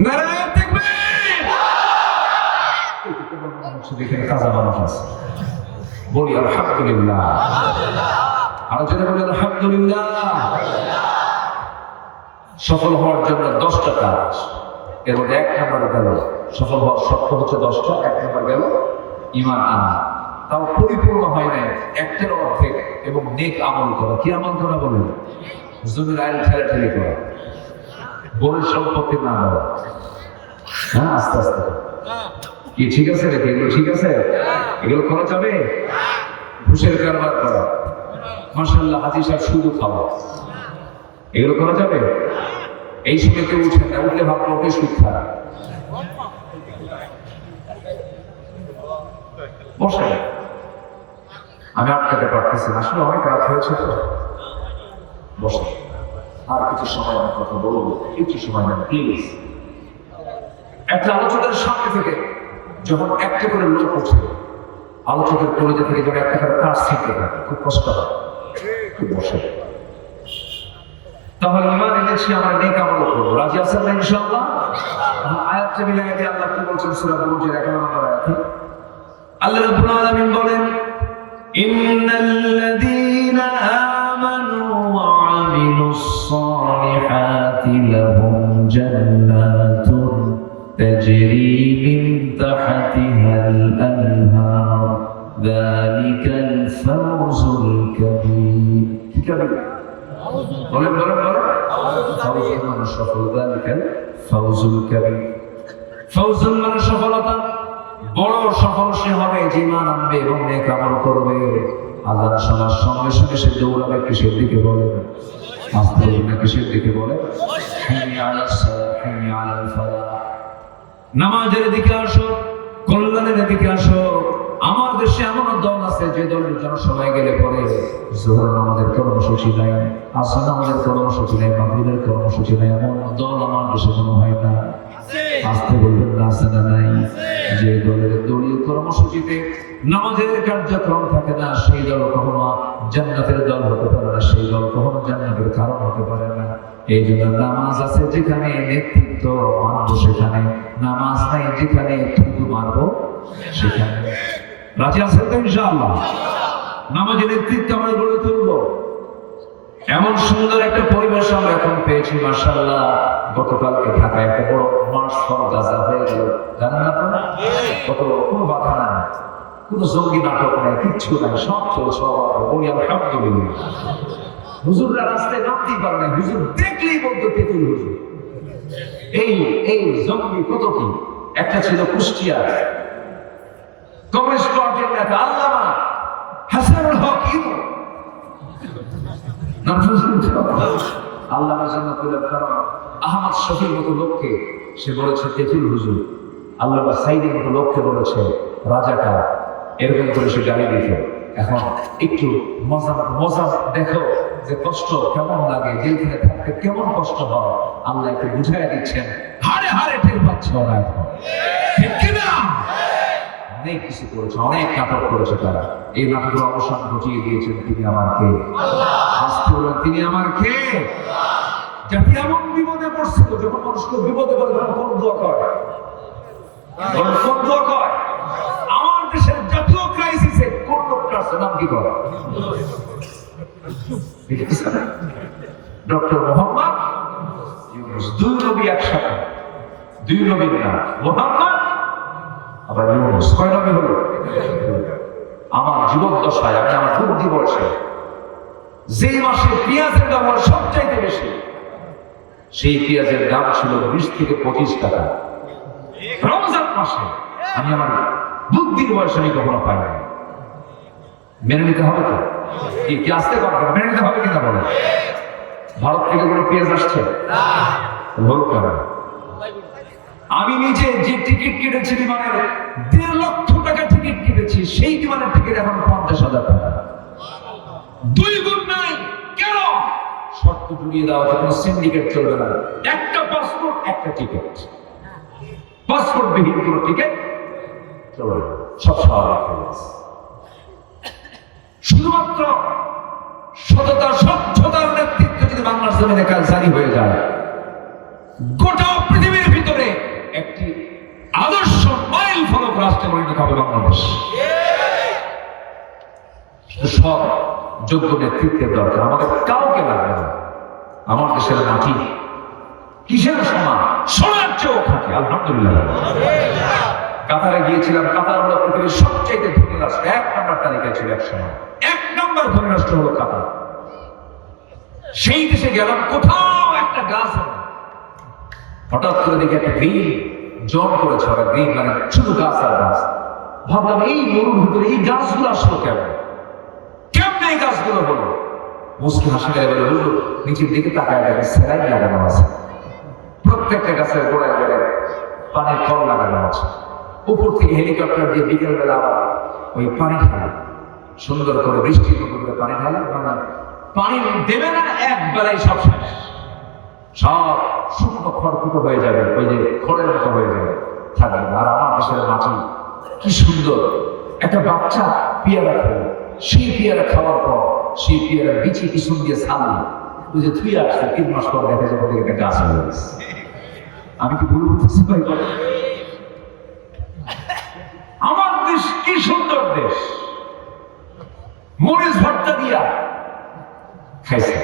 নারায়ণ তাকবীর! এখানে কাজা মানুষ আছে, বলি আলহামদুলিল্লাহ। আর যেটা বলি আলহামদুলিল্লাহ। সফল হওয়ার জন্য 10টা কাজ, এর মধ্যে 1 নম্বর গেল সফল হওয়ার শর্ত হচ্ছে 10টা। 1 নম্বর গেল ঈমান আনা, তাও পরিপূর্ণ হয় নাই, একটার অর্ধেক, এবং নেক আমল করা। কি আমল করা বলেন? জমির আইন ঠেলাঠেলি করা, বনের সম্পত্তি না দেওয়া। হ্যাঁ, আস্তে আস্তে। কি ঠিক আছে নাকি? এগুলো ঠিক আছে? এগুলো করা যাবে? ঘুষের কারবার করা, মাশাআল্লাহ, হাজি সাহেব শুধু খাওয়া, এগুলো করা যাবে? এই সময় কেউ উঠে না, উঠলে ভাবলো ওকে সুদ খায়। বসে, আমি আটকাতে পারতেছি না, আসলে অনেক রাত হয়েছে তো। বসে, আর কিছু সময় আমি কথা বলবো, কিছু সময় দেন প্লিজ। একটা আলোচকের সামনে থেকে যখন একটা করে লোক উঠে, আলোচকের কলেজে থেকে যখন একটা করে কাজ শিখতে থাকে, খুব কষ্ট হয়। একটু বসে, তাহলে ইমান এনেছি, আমরা নেক আমল করবো। রাজি আছেন না ইনশাআল্লাহ? আয়াতটা মিলাই দিয়ে আল্লাহ কি বলছেন সূরা বুরুজের 11 নম্বর আয়াতে? আল্লাহ রাব্বুল আলামিন বলেন, ইন্নাল্লাযীনা আমানু ওয়া আমিলুস সালিহাতি লাহুম জান্নাতুন তাজরি মিন তাহতিহাল আনহার যালিকাল ফাওজুল কাবীর। কি কাবীর? বলেন বলেন বলেন। ফাওজুল মানে সফল, যালিকাল ফাওজুল কাবীর। ফাওজুল মানে সফলতা, বড় সফল সে হবে যে ঈমান আনবে এবং নেক আমল করবে। আযান শোনার সঙ্গে সঙ্গে সে দৌড়াবে কিসের দিকে বলে? আস্তে না কিসের দিকে বলে? হাইয়া আলাস সালাহ, হাইয়া আলাল ফালাহ। নামাজের দিকে আসো, কল্যাণের দিকে আসো। আমার দেশে এমন দল আছে যে দলের জন্য সবাই গেলে পরে জোহর নামাজের কর্মসূচি নাই, আসর নামাজের কর্মসূচি নাই, মাগরিবের কর্মসূচি নাই। এমন দল আমার দেশে কোনো হয় না। আসতে বলবেন না, আছে না নাই? যে দলের দলীয় কর্মসূচিতে নামাজের কার্যক্রম থাকে না, সেই দল কখনো জান্নাতের দল হতে পারে না, সেই দল কখনো জান্নাতের কারণ হতে পারে না। এই জন্য নামাজ আছে যেখানে নেতৃত্ব মানবো সেখানে, নামাজ নাই যেখানে থুতু মারবো সেখানে। রাজি আছেন তো ইনশাআল্লাহ? নামাজের নেতৃত্ব আমরা গড়ে তুলবো। এমন সুন্দর একটা পরিবেশ আমরা এখন পেয়েছি মাশাআল্লাহ। গতকালকে ঢাকায় একটা বড় মার্চ ফর গাজা হয়ে গেল, জানেন আপনারা? কোনো বাধা নাই, কোনো জঙ্গি নাটক নাই, কিচ্ছু নাই, সব চলছে। বলি আলহামদুলিল্লাহ। হুজুররা রাস্তায় নামতেই পারে না, হুজুর দেখলেই বলতো তেতুল হুজুর। এই জঙ্গি কত কি! একটা ছিল কুষ্টিয়া কমিউনিস্ট পার্টির নেতা আল্লামা হাসানুল হক ইমু, আল্লামা জান্নাতুল কারম আহমদ শফির মতো লোককে সে বলেছে তেতুল হুজুর, আল্লামা সাইদের মতো লোককে বলেছে রাজাকার, এরকম করে সে গালি দিত। এখন একটু মজা দেখো যে কষ্ট কেমন লাগে, জেলখানে থাকতে কেমন কষ্ট হয়, আল্লাহ একটু বুঝাই দিচ্ছেন। হারে হারে টের পাচ্ছে ওরা এখন, ঠিক কিনা? অনেক কিছু করেছে, অনেক নাটক করেছে তারা। এই নাটকের অবসান ঘটিয়ে দিয়েছেন তিনি আমার কে? আসতে বলেন তিনি আমার কে? জাতি এমন বিপদে পড়ছিল, যখন মানুষকে বিপদে পড়ে তখন কোন দোয়া করে? কোন দোয়া করে? আমার দেশের জাতীয় ক্রাইসিসে কোন লোকটা আছে, নাম কি করে? ডক্টর মোহাম্মদ ইউনূস। দুই নবী একসাথে, দুই নবীর নাম মোহাম্মদ আবার ইউনূস। কয় নবী হলো? আমার জীবদ্দশায়, আমি আমার বুদ্ধি বয়সে যেই মাসে পেঁয়াজের ব্যবহার সবচাইতে বেশি, সেই পেঁয়াজের দাম ছিল 20 থেকে 25 টাকা। রমজান মাসে আমি আমার বুদ্ধির বয়সে আমি কখনো পাইনি। মেনে নিতে হবে তো? কি আসতে পারবে? মেনে নিতে হবে কিনা বলে? ভারত থেকে কোনো পেঁয়াজ আসছে? আমি নিজে যে টিকিট কেটেছি বিমানের, 1.5 লক্ষ টাকা টিকিট কেটেছি, সেই বিমানের টিকিট এখন 50,000 টাকা। 2 গুণ নাই। কেন? শর্ত পুড়িয়ে দেওয়া হচ্ছে, কোনো সিন্ডিকেট চলবে না। একটা পাসপোর্ট, একটা টিকিট। পাসপোর্ট বিহীন কোনো টিকিট চলবে না, সব স্বাভাবিক হয়ে গেছে। শুধুমাত্র সততা স্বচ্ছতার নেতৃত্বে যদি বাংলার জমিনে কাজ জারি হয়ে যায়, গোটা পৃথিবীর ভিতরে একটি আদর্শ মাইল ফলক রাষ্ট্রে পরিণত হবে বাংলাদেশ। সব যোগ্য নেতৃত্বের দরকার, আমাদের কাউকে লাগবে না। আমার দেশের মাটি কিসের সমান? সোনার চেয়েও থাকে, আলহামদুলিল্লাহ। কাতারে গিয়েছিলাম, কাতার হলো পৃথিবীর সবচেয়ে ধনী রাষ্ট্র, 1 নম্বর তালিকায় ছিল এক সময়। 1 নম্বর ধনী রাষ্ট্র হলো কাতার। সেই দেশে গেলাম, কোথাও একটা গাছ নেই। হঠাৎ করে দেখে একটা গ্রিন জোন করেছে, ওরা গ্রিন মানে শুধু গাছ আর গাছ। ভাবলাম এই মরুর ভিতরে এই গাছগুলো আসলো কেমন এই গাছগুলো হলো? মুসকি হাসি গেলে বলে, হুজুর নিচের দিকে তাকায় দেখে সেরাই লাগানো আছে, প্রত্যেকটা গাছের গোড়ায় গোড়ায় পানির কল লাগানো আছে। উপর থেকে হেলিকপ্টার দিয়ে বিকেলবেলা আবার ওই পানি ঢালে, সুন্দর করে বৃষ্টির মতো করে পানি ঢালে। মানে পানি দেবে না, একবেলায় সব শেষ, সব শুকনো খড়কুটো হয়ে যাবে, ওই যে খড়ের মতো হয়ে যাবে, থাকবে না। আর আমার দেশের মাটি কি সুন্দর! একটা বাচ্চা পেয়ারা খেলো, সেই পেয়ারা খাওয়ার পর সেই পেয়ারা বিচি পিছন দিয়ে ছাড়লো, ওই যে থুই আসছে 3 মাস পর দেখা যাবে ওদিকে একটা গাছ হয়ে গেছে। আমি কি ভুল বলতেছি ভাই? আমার দেশ কি সুন্দর দেশ, মরিচ ভর্তা দিয়া খাইছে,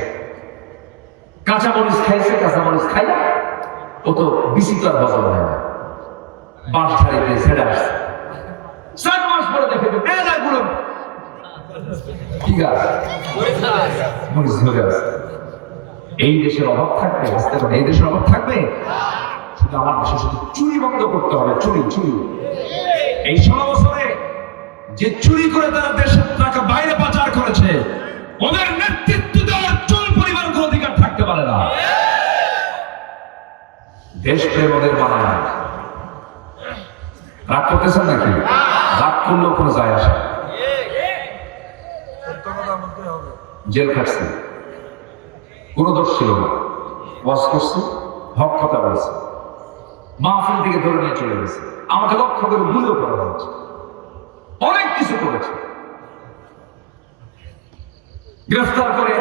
কাঁচা মরিচ খাইছে, কাঁচা মরিচ খাইয়া ও তো বিচি তো আর বছর হয় না, বাঁশ ঝাড়ি দিয়ে ছেড়ে আসছে। 4 মাস পরে দেখে তো বেলাগুলো কি গাছ, মরিচ ধরে আছে। এই দেশের অভাব থাকবে, আস্তে করে এই দেশের অভাব থাকবে। শুধু আমার দেশে শুধু চুরি বন্ধ করতে হবে, চুরি চুরি। এই 16 বছরে যে চুরি করে তারা দেশের টাকা বাইরে পাচার করেছে, ওদের নেতৃত্ব দেওয়ার চুল পরিবার কোনো অধিকার থাকতে পারে না। দেশপ্রেম ওদের মানায় না। রাগ করতেছেন নাকি? রাগ করলেও কোনো যায় আসে না। জেল খাটছে, কোনো দোষ ছিল না, ওয়াজ করছে, হক কথা বলছে, মাহফিল থেকে ধরে নিয়ে চলে গেছে, আমাকে লক্ষ্য করে গুলিও করা হয়েছে, অনেক কিছু করেছে। গ্রেফতার করে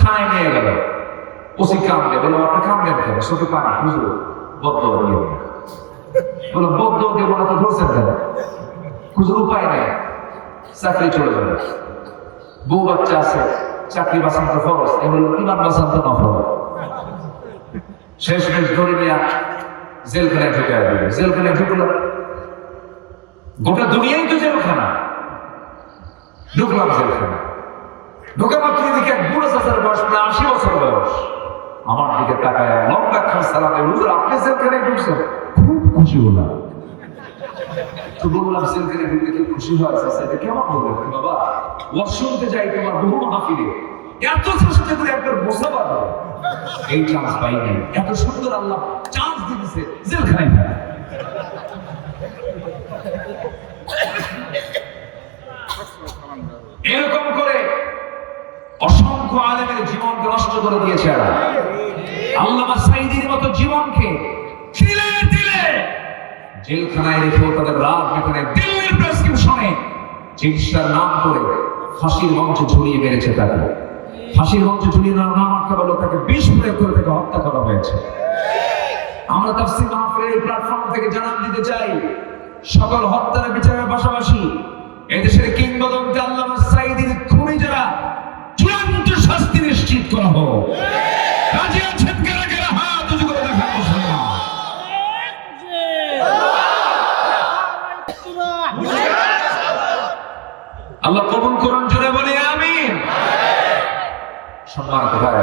থানায় নিয়ে গেল, ওসি কামড়ে বললাম আপনি কামড়েন কেন? চোখে পানি, হুজুর বদদোয়া দিয়ে বললাম বদদোয়া দিয়ে বলা তো ধরছেন কেন? হুজুর উপায় নেই, চাকরি চলে যাবে, বউ বাচ্চা আছে, চাকরি বাঁচানো ফরজ, এগুলো ইমান বাঁচানো নফল। শেষ মেশ ধরে নিয়ে জেলখানায় ঢুকায় দিল। জেলখানায় ঢুকলাম, গোটা দুনিয়াই তো জেলখানা। ঢুকলাম জেলখানা, ঢুকে মাত্র দিকে এক বুড়ো চাচার বয়স, প্রায় 80 বছর বয়স, আমার দিকে তাকায় লম্বা খান সালামে, হুজুর আপনি জেলখানায় ঢুকছেন? খুব খুশি হলাম। তো বললাম জেলখানায় ঢুকলে কি খুশি হয়? এটা কেমন বলবেন বাবা? ওয়াজ শুনতে যাই তোমার বহু মাহফিলে, এত চেষ্টা করে একবার বোঝা পারবো, এই চান্স পাই নাই। এত সুন্দর আল্লাহ চান্স দিয়েছে জেলখানায়। এরকম করে অসংখ্য আলেমের জীবনকে নষ্ট করে দিয়েছে এরা। আল্লামা সাঈদীর মতো জীবনকে ছিলে দিলে জেলখানায় রেখেও তাদের রাত মেটানে দিল্লির প্রেসক্রিপশনে চিকিৎসার নাম করে ফাঁসির মঞ্চে ঝুলিয়ে মেরেছে তাকে। ফাঁসির মঞ্চে ঝুলিয়ে নাম আটকা বলো, তাকে বিষ প্রয়োগ করে তাকে হত্যা করা হয়েছে। আমরা তাফসীর মাহফিলের এই প্ল্যাটফর্ম থেকে জানান দিতে চাই, সকল হত্যার বিচারের পাশাপাশি এদেশের কিংবদন্তি আল্লামা সাঈদীর খুনি যারা, চূড়ান্ত শাস্তি নিশ্চিত করা হোক। রাজি আছেন কারা কারা? হাত উঁচু করে দেখান মুসলমান। আল্লাহ কবুল করুন, জোরে বলি আমিন। সম্মানিত ভাই,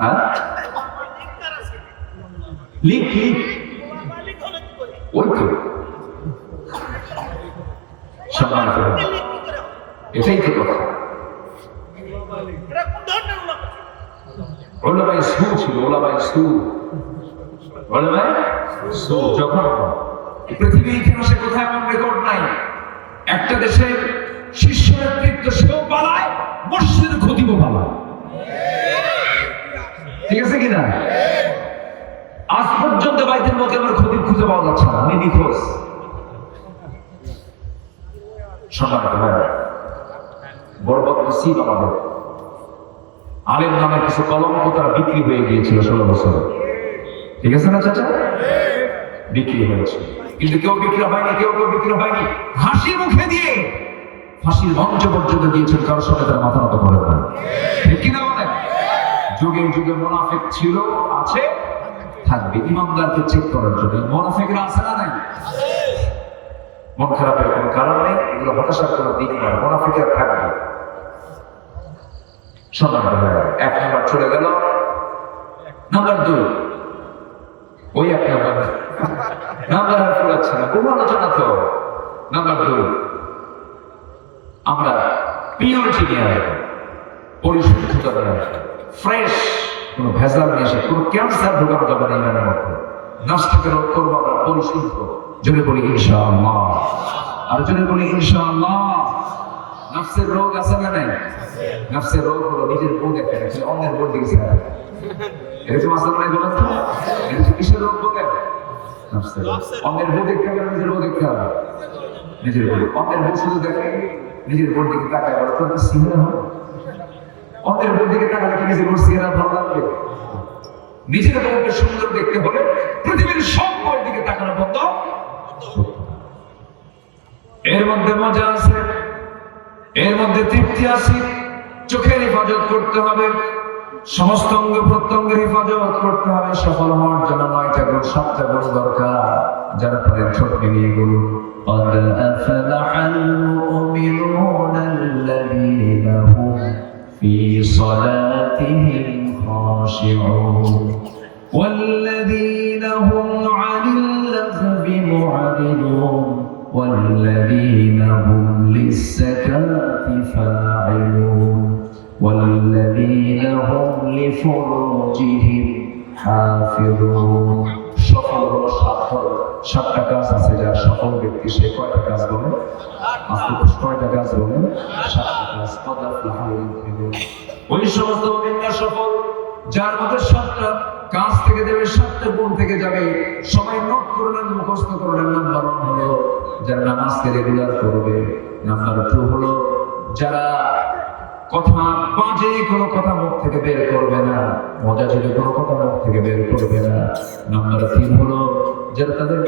হ্যাঁ লিখ লিখ, ওই তো সম্মানিত ভাই, এটাই তো কথা। ওলামায়ে সু ছিল, ওলামায়ে সু, ওলামায়ে সু। যখন পৃথিবীর ইতিহাসে কোথায় এমন রেকর্ড নাই, একটা দেশের শীর্ষ নেতৃত্ব সেও পালায়, মসজিদের খতিবও পালায়। ঠিক আছে কিনা? আজ পর্যন্ত বাইতুল মুকাররমের খতিব খুঁজে পাওয়া যাচ্ছে না, উনি নিখোঁজ। সম্মানিত ভাই, বড় বড় নসিব আমাদের। আলেম নামের কিছু কলঙ্ক তারা বিক্রি হয়ে গিয়েছিল 16 বছরে। ঠিক আছে না চাচা? বিক্রি হয়েছে, কিন্তু কেউ বিক্রি হয়নি, কেউ বিক্রি হয়নি। হাসি মুখে দিয়ে ফাঁসির মঞ্চ পর্যন্ত দিয়েছেন, কারোর সাথে তারা মাথা নত করে না। ঠিক কিনা বলেন? যুগে যুগে মুনাফিক ছিল, আছে, থাকবে। ইমানদারকে চেক করার জন্য মুনাফিকরা আছে না নাই? মন খারাপের কোনো কারণ নেই, এগুলো হতাশার কোনো দিক নয়, মুনাফিকরা থাকবে। সম্মানিত ভাইরা, 1 নাম্বার চলে গেল। নাম্বার 2, ওই 1 নাম্বার নাম্বার আর ফুরাচ্ছে না, বহু আলোচনা তো। নাম্বার 2, আমরা পিওরিটি নিয়ে আসবো, পরিশুদ্ধতা নিয়ে আসবো, ফ্রেশ, কোনো ভেজাল নিয়ে আসে, কোনো ক্যান্সার ঢোকানো যাবে না ইমানের মধ্যে। নাস্তাকে রোধ করবো আমরা পরিশুদ্ধ। জোরে বলি ইনশাআল্লাহ, আর জোরে বলি ইনশাআল্লাহ। নফসের রোগ আছে না নাই? নফসের রোগ হলো নিজের বউ দেখে না, অন্যের বউ দেখেছে। এরকম আসলে নাই বলেন তো? এটা কিসের রোগ বলে? নফসের রোগ। অন্যের বউ দেখতে হবে, নিজের বউ দেখতে হবে। নিজের বউ, অন্যের বউ শুধু দেখে নিজের বোন দিকে তাকায় বলে তোর সিনেমা হবে, অন্যের বোন দিকে তাকালে কি নিজের বোন সিনেমা ভালো লাগবে? নিজের বোনকে সুন্দর দেখতে হলে পৃথিবীর সব বোনের দিকে তাকানো বন্ধ। এর মধ্যে মজা আছে, এর মধ্যে তৃপ্তি আছে। চোখের হেফাজত করতে হবে, সমস্ত অঙ্গ প্রত্যঙ্গের হেফাজত করতে হবে। সফল হওয়ার জন্য 9টা গুণ 7টা গুণ দরকার। যারা পারেন ছোট নিয়ে বলুন, قد أفلح المؤمنون الذين هم في صلاتهم خاشعون والذين هم عن اللغو معرضون والذين هم للزكاة فاعلون والذين هم لفروجهم حافظون। সফল হলো সাতটা কাজ আছে, যার সফল ব্যক্তি সে কয়টা কাজ বলে? কয়টা কাজ বলে? 7টা কাজ। ওই সমস্ত মুমিনরা সফল যার মধ্যে 7টা কাজ থেকে যাবে, 7টা গুণ থেকে যাবে। সবাই নোট করলেন, মুখস্থ করলেন। নাম্বার 1 হলো যারা নামাজকে রেগুলার করবে। নাম্বার 2 হলো যারা কথা বাজে কোনো কথা মুখ থেকে বের করবে না, মজাচুরি কোনো কথা মুখ থেকে বের করবে না। নাম্বার 3 হলো যারা তাদের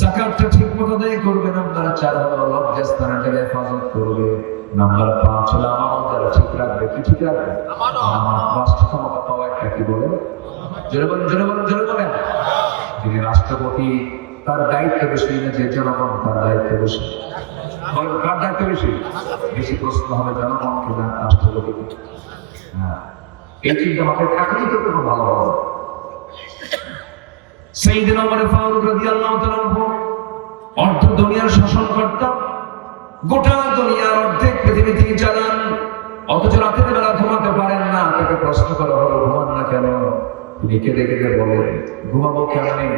যাকাতটা ঠিক মতো আদায় করবে। নাম্বার 4 হলো লজ্জাস্থানটা হেফাজত করবে। নাম্বার 5 হলো আমানত যারা ঠিক রাখবে। কি ঠিক রাখবে? আমানত। রাষ্ট্র ক্ষমতা পাওয়া একটা কি বলে? জোরে বলেন, জোরে বলেন, জোরে বলেন। যিনি রাষ্ট্রপতি তার দায়িত্ব বেশি না যে জনগণ তার দায়িত্ব বেশি? কার দায়িত্ব বেশি? বেশি প্রশ্ন হবে জনগণকে না রাষ্ট্রপতিকে? হ্যাঁ, এই চিন্তা মাথায় থাকলেই তো খুব ভালো হবে। সাইয়েদনা ওমর ফারুক রাদিয়াল্লাহু তাআলা অর্ধ দুনিয়ার শাসনকর্তা, গোটা দুনিয়ার অর্ধেক পৃথিবী তিনি চালান, অথচ রাতের বেলা ঘুমাতে পারেন না। তাকে প্রশ্ন করা হলো ঘুমান না কেন? তিনি কেঁদে কেঁদে বলেন, ঘুমাবো কেমনে?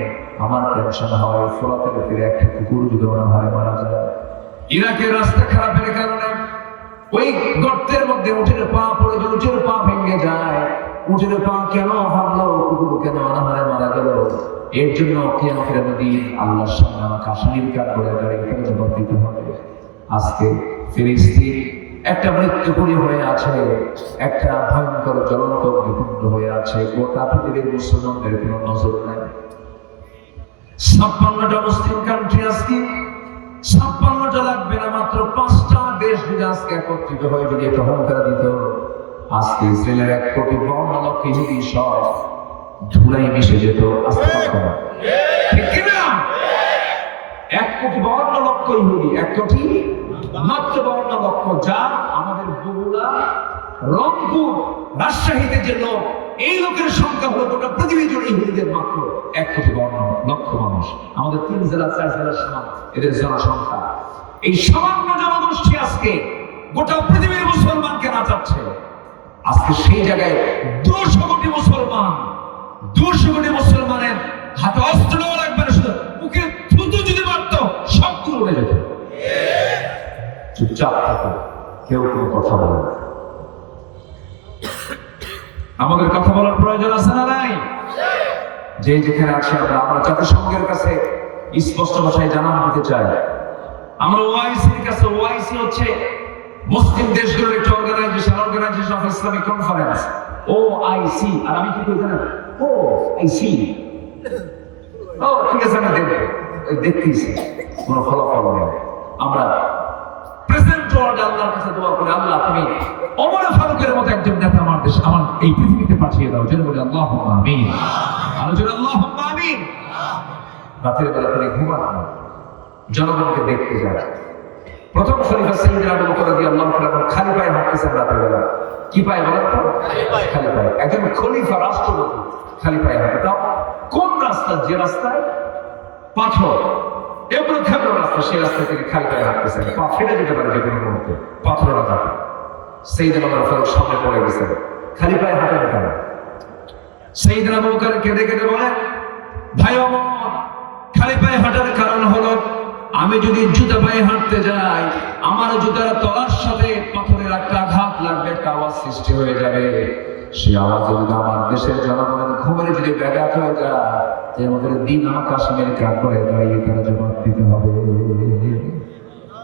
আমার টেনশন হয় ফোলাতে ফিরে একটা কুকুর যদি অনাহারে মারা যায়। ইরাকের রাস্তা খারাপের কারণে ওই গর্তের মধ্যে উটের পা পড়ে, উটের পা ভেঙে যায়। উটের পা কেন ভাঙলো? কুকুর কেন অনাহারে মারা গেল? এর জন্য কিয়ামতের দিন আল্লাহর সামনে আমাকে আসামির কাঠ করে গাড়ি জবাব দিতে হবে। আজকে ফিলিস্তিন একটা মৃত্যুপুরী হয়ে আছে, একটা ভয়ঙ্কর জ্বলন্ত অগ্নিকুণ্ড হয়ে আছে। গোটা পৃথিবীর মুসলমানদের কোনো নজর নাই। 56টা মুসলিম কান্ট্রি আজকে 56টা লাগবে না, মাত্র 5টা দেশ যদি আজকে একত্রিত হয়ে যদি একটা হুঙ্কার দিত, আজকে ইসরায়েলের 1,52,00,000 ইহুদি সব ধুলাই মিশে যেত। আজকে ঠিক কিনা? 1,52,00,000 ইহুদি, 1,52,00,000, যা আমাদের বগুড়া, রংপুর, রাজশাহীতে যে লোক, এই লোকের সংখ্যা হলো গোটা পৃথিবী জুড়ে ইহুদিদের মাত্র 1,52,00,000 মানুষ। আমাদের 3 জেলা 4 জেলার সমান এদের জনসংখ্যা। এই সামান্য জনগোষ্ঠী আজকে গোটা পৃথিবীর মুসলমানকে নাচাচ্ছে। আজকে সেই জায়গায় 200 কোটি মুসলমান, 200 কোটি মুসলমানের হাতে অস্ত্র নেওয়া লাগবে না, শুধু মুখে থুতু যদি মারত সবগুলো উড়ে যেত। চুপচাপ থাকো, কেউ কোনো কথা বলে না। আমাদের কথা বলার প্রয়োজন আছে না নাই? যে যেখানে আছে আমরা জাতিসংঘের কাছে স্পষ্ট ভাষায় জানান দিতে চাই। আমরা ওআইসির কাছে, ওআইসি হচ্ছে মুসলিম দেশগুলোর একটা organization of Islamic conference, OIC. আর আমি কি করি জানেন? ওআইসি। ও ঠিক আছে, আমি দেখবো, দেখতেছি কোনো ফলাফল নেই। আমরা প্রেসিডেন্ট আল্লাহর কাছে দোয়া করে, আল্লাহ তুমি ওমর ফারুকের মতো একজন নেতা আমার দেশ, আমার এই পৃথিবীতে পাঠিয়ে দাও। যেন বলে আল্লাহুম্মা আমিন। আলোচনা আল্লাহুম্মা আমিন। রাতের বেলা তিনি ঘুমান না, জনগণকে দেখতে যায়। প্রথম খলিফা সাইয়েদনা আবু বকর রাদিয়াল্লাহু তাআলা খালি পায়ে হাঁটতেছেন রাতের বেলা। কি পায়ে বলেন তো? খালি পায়ে। একজন খলিফা, রাষ্ট্রপতি খালি পায়ে হাঁটে। তাও কোন রাস্তা? যে রাস্তায় পাথর এগুলো খেবড় রাস্তা, সেই রাস্তা থেকে খালি পায়ে হাঁটতেছেন। পা ফেটে যেতে পারে যে কোনো মুহূর্তে, পাথরের থাকে। সাইয়েদনা ওমর ফারুক সামনে পড়ে গেছেন, খালি পায়ে হাঁটেন কেন? সাইয়েদনা আবু বকর কেঁদে কেঁদে বলে, ভাই ওমর, খালি পায়ে হাঁটার কারণ হলো আমি যদি জুতা পায়ে হাঁটতে যাই, আমার জুতার তলার সাথে পাথরের একটা আঘাত লাগবে, একটা আওয়াজ সৃষ্টি হয়ে যাবে। সেই আওয়াজ যদি আমার দেশের জনগণের ঘুমের যদি ব্যাঘাত হয়ে যায়, আমাদের দিন আমাকে আসামের কাঠ করে দাঁড়িয়ে তারা জবাব দিতে হবে।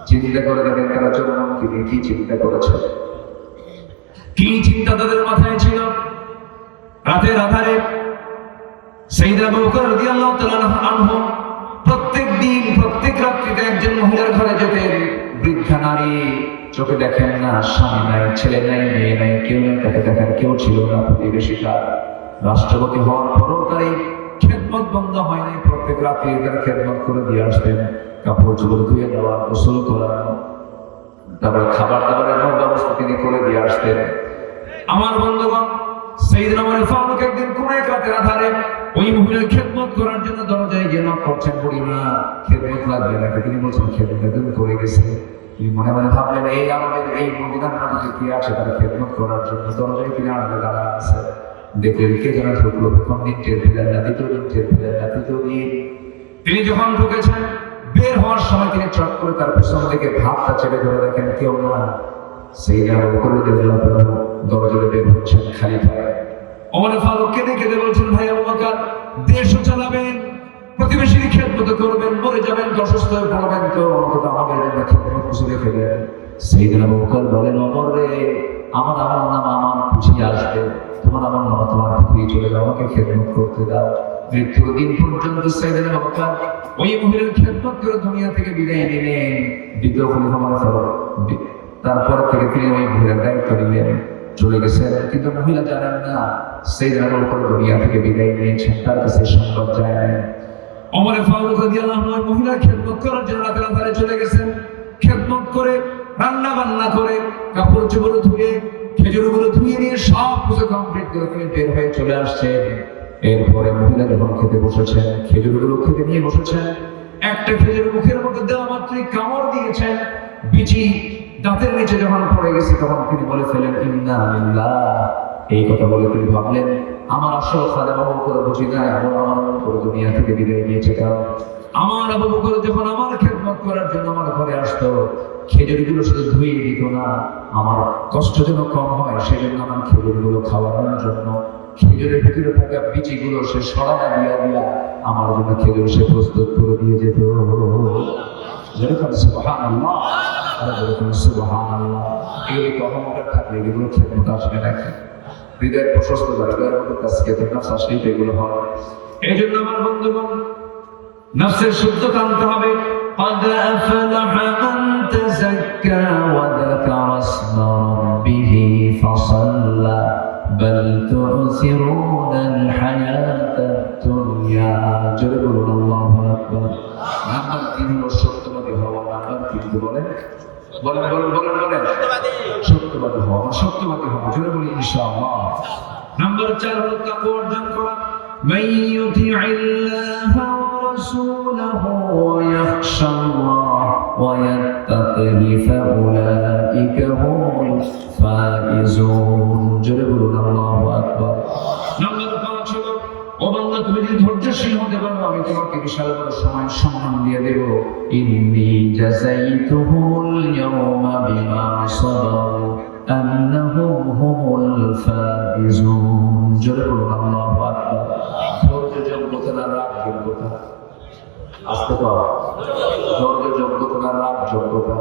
চিন্তা করে দেখেন তারা জনগণকে নিয়ে কি চিন্তা করেছে, কি চিন্তা তাদের মাথায় ছিল। রাতের আধারে সাইয়েদনা আবু বকর রাদিয়াল্লাহু তাআলা আনহু প্রত্যেক দিন প্রত্যেক রাত্রিতে একজন মহিলার ঘরে যেতেন। বৃদ্ধা নারী, চোখে দেখেন না, স্বামী নাই, ছেলে নাই, মেয়ে নাই, কেউ নেই, তাকে দেখার কেউ ছিল না। প্রতিবেশীটা রাষ্ট্রপতি হওয়ার পরও তার এই খেদমত বন্ধ হয়নি। প্রত্যেক রাত্রি তার খেদমত করে দিয়ে আসতেন, কাপড় চোপড় ধুয়ে দেওয়া, গোসল করানো, তারপর খাবার দাবারের ব্যবস্থা তিনি করে দিয়ে আসতেন। আমার বন্ধুগণ, সাইয়েদনা ওমর ফারুক একদিন কোন এক রাতের আধারে ওই মহিলার খেদমত করার জন্য দরজায় গিয়ে নক করছেন। বুড়িমা, খেদমত লাগবে নাকি? তিনি বলছেন খেদমত একদম করে গেছে। তিনি মনে মনে ভাবলেন, এই আমাদের এই মদিনার মাটিতে কি আছে তার খেদমত করার জন্য? দরজায় তিনি আড়ালে দাঁড়া আছে। দেখলেন কে যেন ঢুকলো। প্রথম দিন টের পেলেন না, দ্বিতীয় দিন টের পেলেন না, তৃতীয় দিন তিনি যখন ঢুকেছেন, বের হওয়ার সময় তিনি চট করে তার পেছন থেকে ভাতটা চেপে ধরে দেখেন কেউ না। সাইয়েদনা আবু বকর রাদিয়াল্লাহু তাআলা দরজায় বের হচ্ছেন খালি পায়ে। ওমর ফারুক কেঁদে কেঁদে বলছেন, ভাই আবু বকর, দেশও চালাবেন, প্রতিবেশীর খেদমত করবেন, মরে যাবেন, অসুস্থ হয়ে পড়বেন, তো অন্তত আমাদের জন্য খেদমত কিছু রেখে দেন। সাইয়েদনা আবু বকর বলেন, ওমর রে, আমার নাম আমার পিছিয়ে আসবে, তোমার আমার নাম তোমার পিছিয়ে চলে যাও, আমাকে খেদমত করতে দাও। মৃত্যুর দিন পর্যন্ত সাইয়েদনা আবু বকর ওই মহিলার খেদমত করে দুনিয়া থেকে বিদায় নিলেন। দ্বিতীয় খলিফা ওমর ফারুক তারপর থেকে তিনি ওই মহিলার দায়িত্ব নিলেন, চলে গেছেন। কিন্তু মহিলা জানেন না সাইয়েদনা আবু বকর দুনিয়া থেকে বিদায় নিয়েছেন, তার কাছে সংবাদ যায় না। ওমর ফারুক রাদিয়াল্লাহু আনহু মহিলার খেদমত করার জন্য রাতের আধারে চলে গেছেন। খেদমত করে, রান্না বান্না করে, কাপড় চোপড় ধুয়ে, খেজুরগুলো ধুয়ে নিয়ে সব কিছু কমপ্লিট করে তিনি বের হয়ে চলে আসছেন। এরপরে মহিলা যখন খেতে বসেছেন, খেজুরগুলো খেতে নিয়ে বসেছেন, একটা খেজুর মুখের মধ্যে দেওয়া মাত্রই কামড় দিয়েছেন। বিচি দাঁতের নিচে যখন পড়ে গেছে, তখন তিনি বলে ফেলেন, ইন্না লিল্লাহ। এই কথা বলে তিনি ভাবলেন, আমার আসল খাদেম আবু বকর বুঝি না, আমার উপর দুনিয়া থেকে বিদায় নিয়েছে। কারণ আমার আবু বকর যখন আমার খেদমত করার জন্য আমার ঘরে আসতো, খেজুরগুলো শুধু ধুয়ে দিত না, আমার কষ্ট যেন কম হয় সেজন্য আমার খেজুরগুলো খাওয়ানোর জন্য খেজুরের ভিতরে থাকা বিচিগুলো সে সরানা দিয়া দিয়া আমার জন্য খেজুর সে প্রস্তুত করে দিয়ে যেত। যেরকম সুবহানাল্লাহ, যেরকম সুবহানাল্লাহ। এই কখনোটা থাকলে এগুলো খেদমত আসবে নাকি? হৃদয়ের প্রশস্ত হৃদয়ের মধ্যে তাজকিয়াতুন নাফস আসলেই তো এগুলো হয়। এই জন্য আমার বন্ধুগণ, নফসের শুদ্ধতা আনতে হবে। قد أفلح من تزكى وذكر اسم ربه فصلى بل تؤثرون الحياة الدنيا جل الله أكبر। নাম্বার 3 হলো সত্যবাদী হওয়া। নাম্বার 3 বলেন বলেন বলেন বলেন বলেন সত্যবাদী হওয়া। সত্যবাদী হওয়া জোরে বলি ইনশাআল্লাহ। নাম্বার 4 হলো তাকওয়া অর্জন করা। من يطع الله ورسوله ويخشى الله ويتقه فأولئك هم الفائزون جل الله أكبر। নাম্বার 5 হলো, ও বান্দা তুমি যদি ধৈর্যশীল হতে পারো, আমি তোমাকে বিশাল বড় সময় সম্মান দিয়ে দেব। ইন্নী জাযাইতুহুমুল ইয়াওমা বিমা সাবারু আন্নাহুম হুমুল ফাইজুন জোরে বলুন আল্লাহু আকবার। ধৈর্য যোগ্যতা না রাগ যোগ্যতা? আস্তে তো ধৈর্য যোগ্যতা না রাগ যোগ্যতা?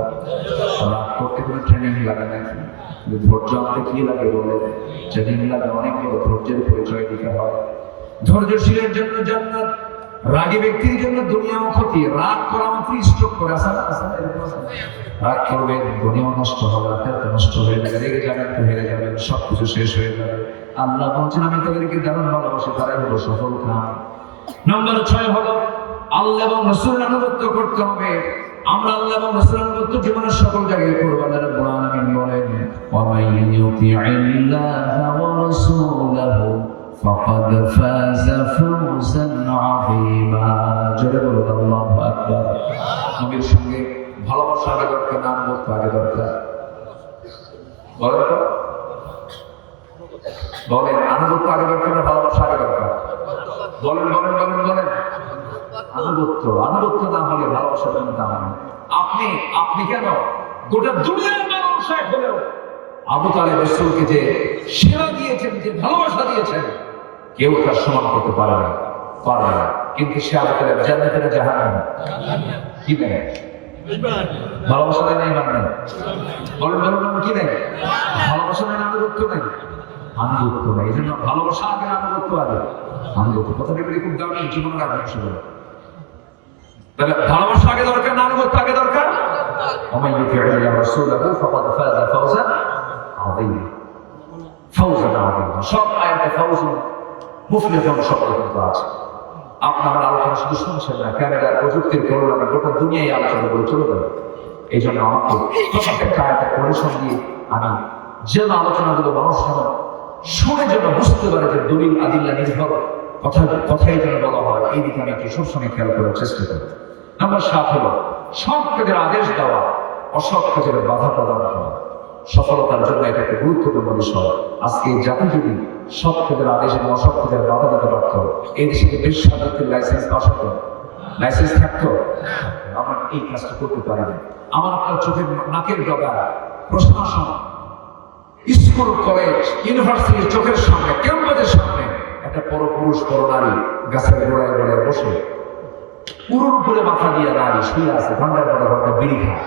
রাগ করতে কোনো ট্রেনিং লাগে নাকি? ধৈর্য আনতে কি লাগে বলে? ট্রেনিং লাগে অনেক বড়। ধৈর্যের পরিচয় দিতে হয়। ধৈর্যশীলের জন্য জান্নাত, রাগী ব্যক্তির জন্য দুনিয়াও ক্ষতি। রাগ করা মাত্র স্ট্রোক করে। রাগ করবে, দুনিয়াও নষ্ট হবে, আখিরাত নষ্ট হয়ে যাবে, রেগে যাবেন তো হেরে যাবেন, সবকিছু শেষ হয়ে যাবে। আল্লাহ বলছেন, আমি তাদেরকে যেমন ভালোবাসি তারাই হলো সফল কাম। নম্বর 6 হলো আল্লাহ এবং রাসূলের আনুগত্য করতে হবে। আমরা আল্লাহ এবং রাসূলের আনুগত্য জীবনের সকল জায়গায় করব। আল্লাহ রাব্বুল আলামিন বলেন, ওয়া মান ইউতি'ইল্লাহা ওয়া রাসূলাহু ফাকাদ ফাযা ফাওজান আযীমা জোরে বলুন আল্লাহু আকবার। নবীর সঙ্গে ভালোবাসা আগে দরকার না আনুগত্য আগে দরকার? বলেন তো, বলেন আনুগত্য আগে দরকার না ভালোবাসা আগে দরকার? বলেন বলেন বলেন বলেন আনুগত্য। আনুগত্য না হলে ভালোবাসা কোনো দাম নেই। আপনি কেন গোটা দুনিয়ার মানুষ এক হলেও আবু তালেব রাসূলকে যে সেবা দিয়েছেন, যে ভালোবাসা দিয়েছেন, কেউ তার সমান করতে পারবে না। কিন্তু সে আবু তালেব জান্নাতে না জাহান্নামে? কি দেয়? ভালোবাসা নেই না ইমান নেই? বলেন বলেন কি নেই? ভালোবাসা নেই না আনুগত্য নেই? আনুগত্য নেই। এই জন্য ভালোবাসা আগে, আনুগত্য আগে। আনুগত্য কথাটা খুব দামি, জীবনে রাখবেন শুধু। তাহলে ভালোবাসা আগে দরকার না আনুগত্য আগে দরকার? ومن يطع الله ورسوله فقد فاز فوزا عظيما فوزا عظيما সব আয়াতে ফাউজ মুফলিহুন শব্দ কিন্তু আছে। আপনারা আলোচনা শুধু শুনছেন না, ক্যামেরার প্রযুক্তির কারণে গোটা দুনিয়ায় আলোচনা করে চলে যাবে। এই জন্য আমাকে প্রত্যেকটা আয়াতে পরিশ্রম দিয়ে আমি যে আলোচনাগুলো মানুষ শুনে যেন বুঝতে পারে যে দলিল আদিল্লা নির্ভর কথাই যেন বলা হয়, এই দিকে আমি একটু সবসময় খেয়াল করার চেষ্টা করি। নাম্বার 7 হলো সৎ কাজের আদেশ দেওয়া, অসৎ কাজের বাধা প্রদান করা। সফলতার জন্য এটা একটা গুরুত্বপূর্ণ বিষয়। আজকে জাতি যদি সৎ কাজের আদেশ এবং অসৎ কাজের বাধা দিতে পারত, এই দেশে বেশ্যাবৃত্তির লাইসেন্স পাস হতো, লাইসেন্স থাকতো। আমরা এই কাজটা করতে পারি না। আমার আপনার চোখের নাকের ডগা প্রশাসন, স্কুল কলেজ ইউনিভার্সিটির চোখের সামনে, ক্যাম্পাসের সামনে একটা পরপুরুষ পরনারী গাছের গোড়ায় গোড়ায় বসে পুরুন করে মাথা দিয়ে নারী শুয়ে আছে, ঘন্টার পর ঘন্টা বিড়ি খায়,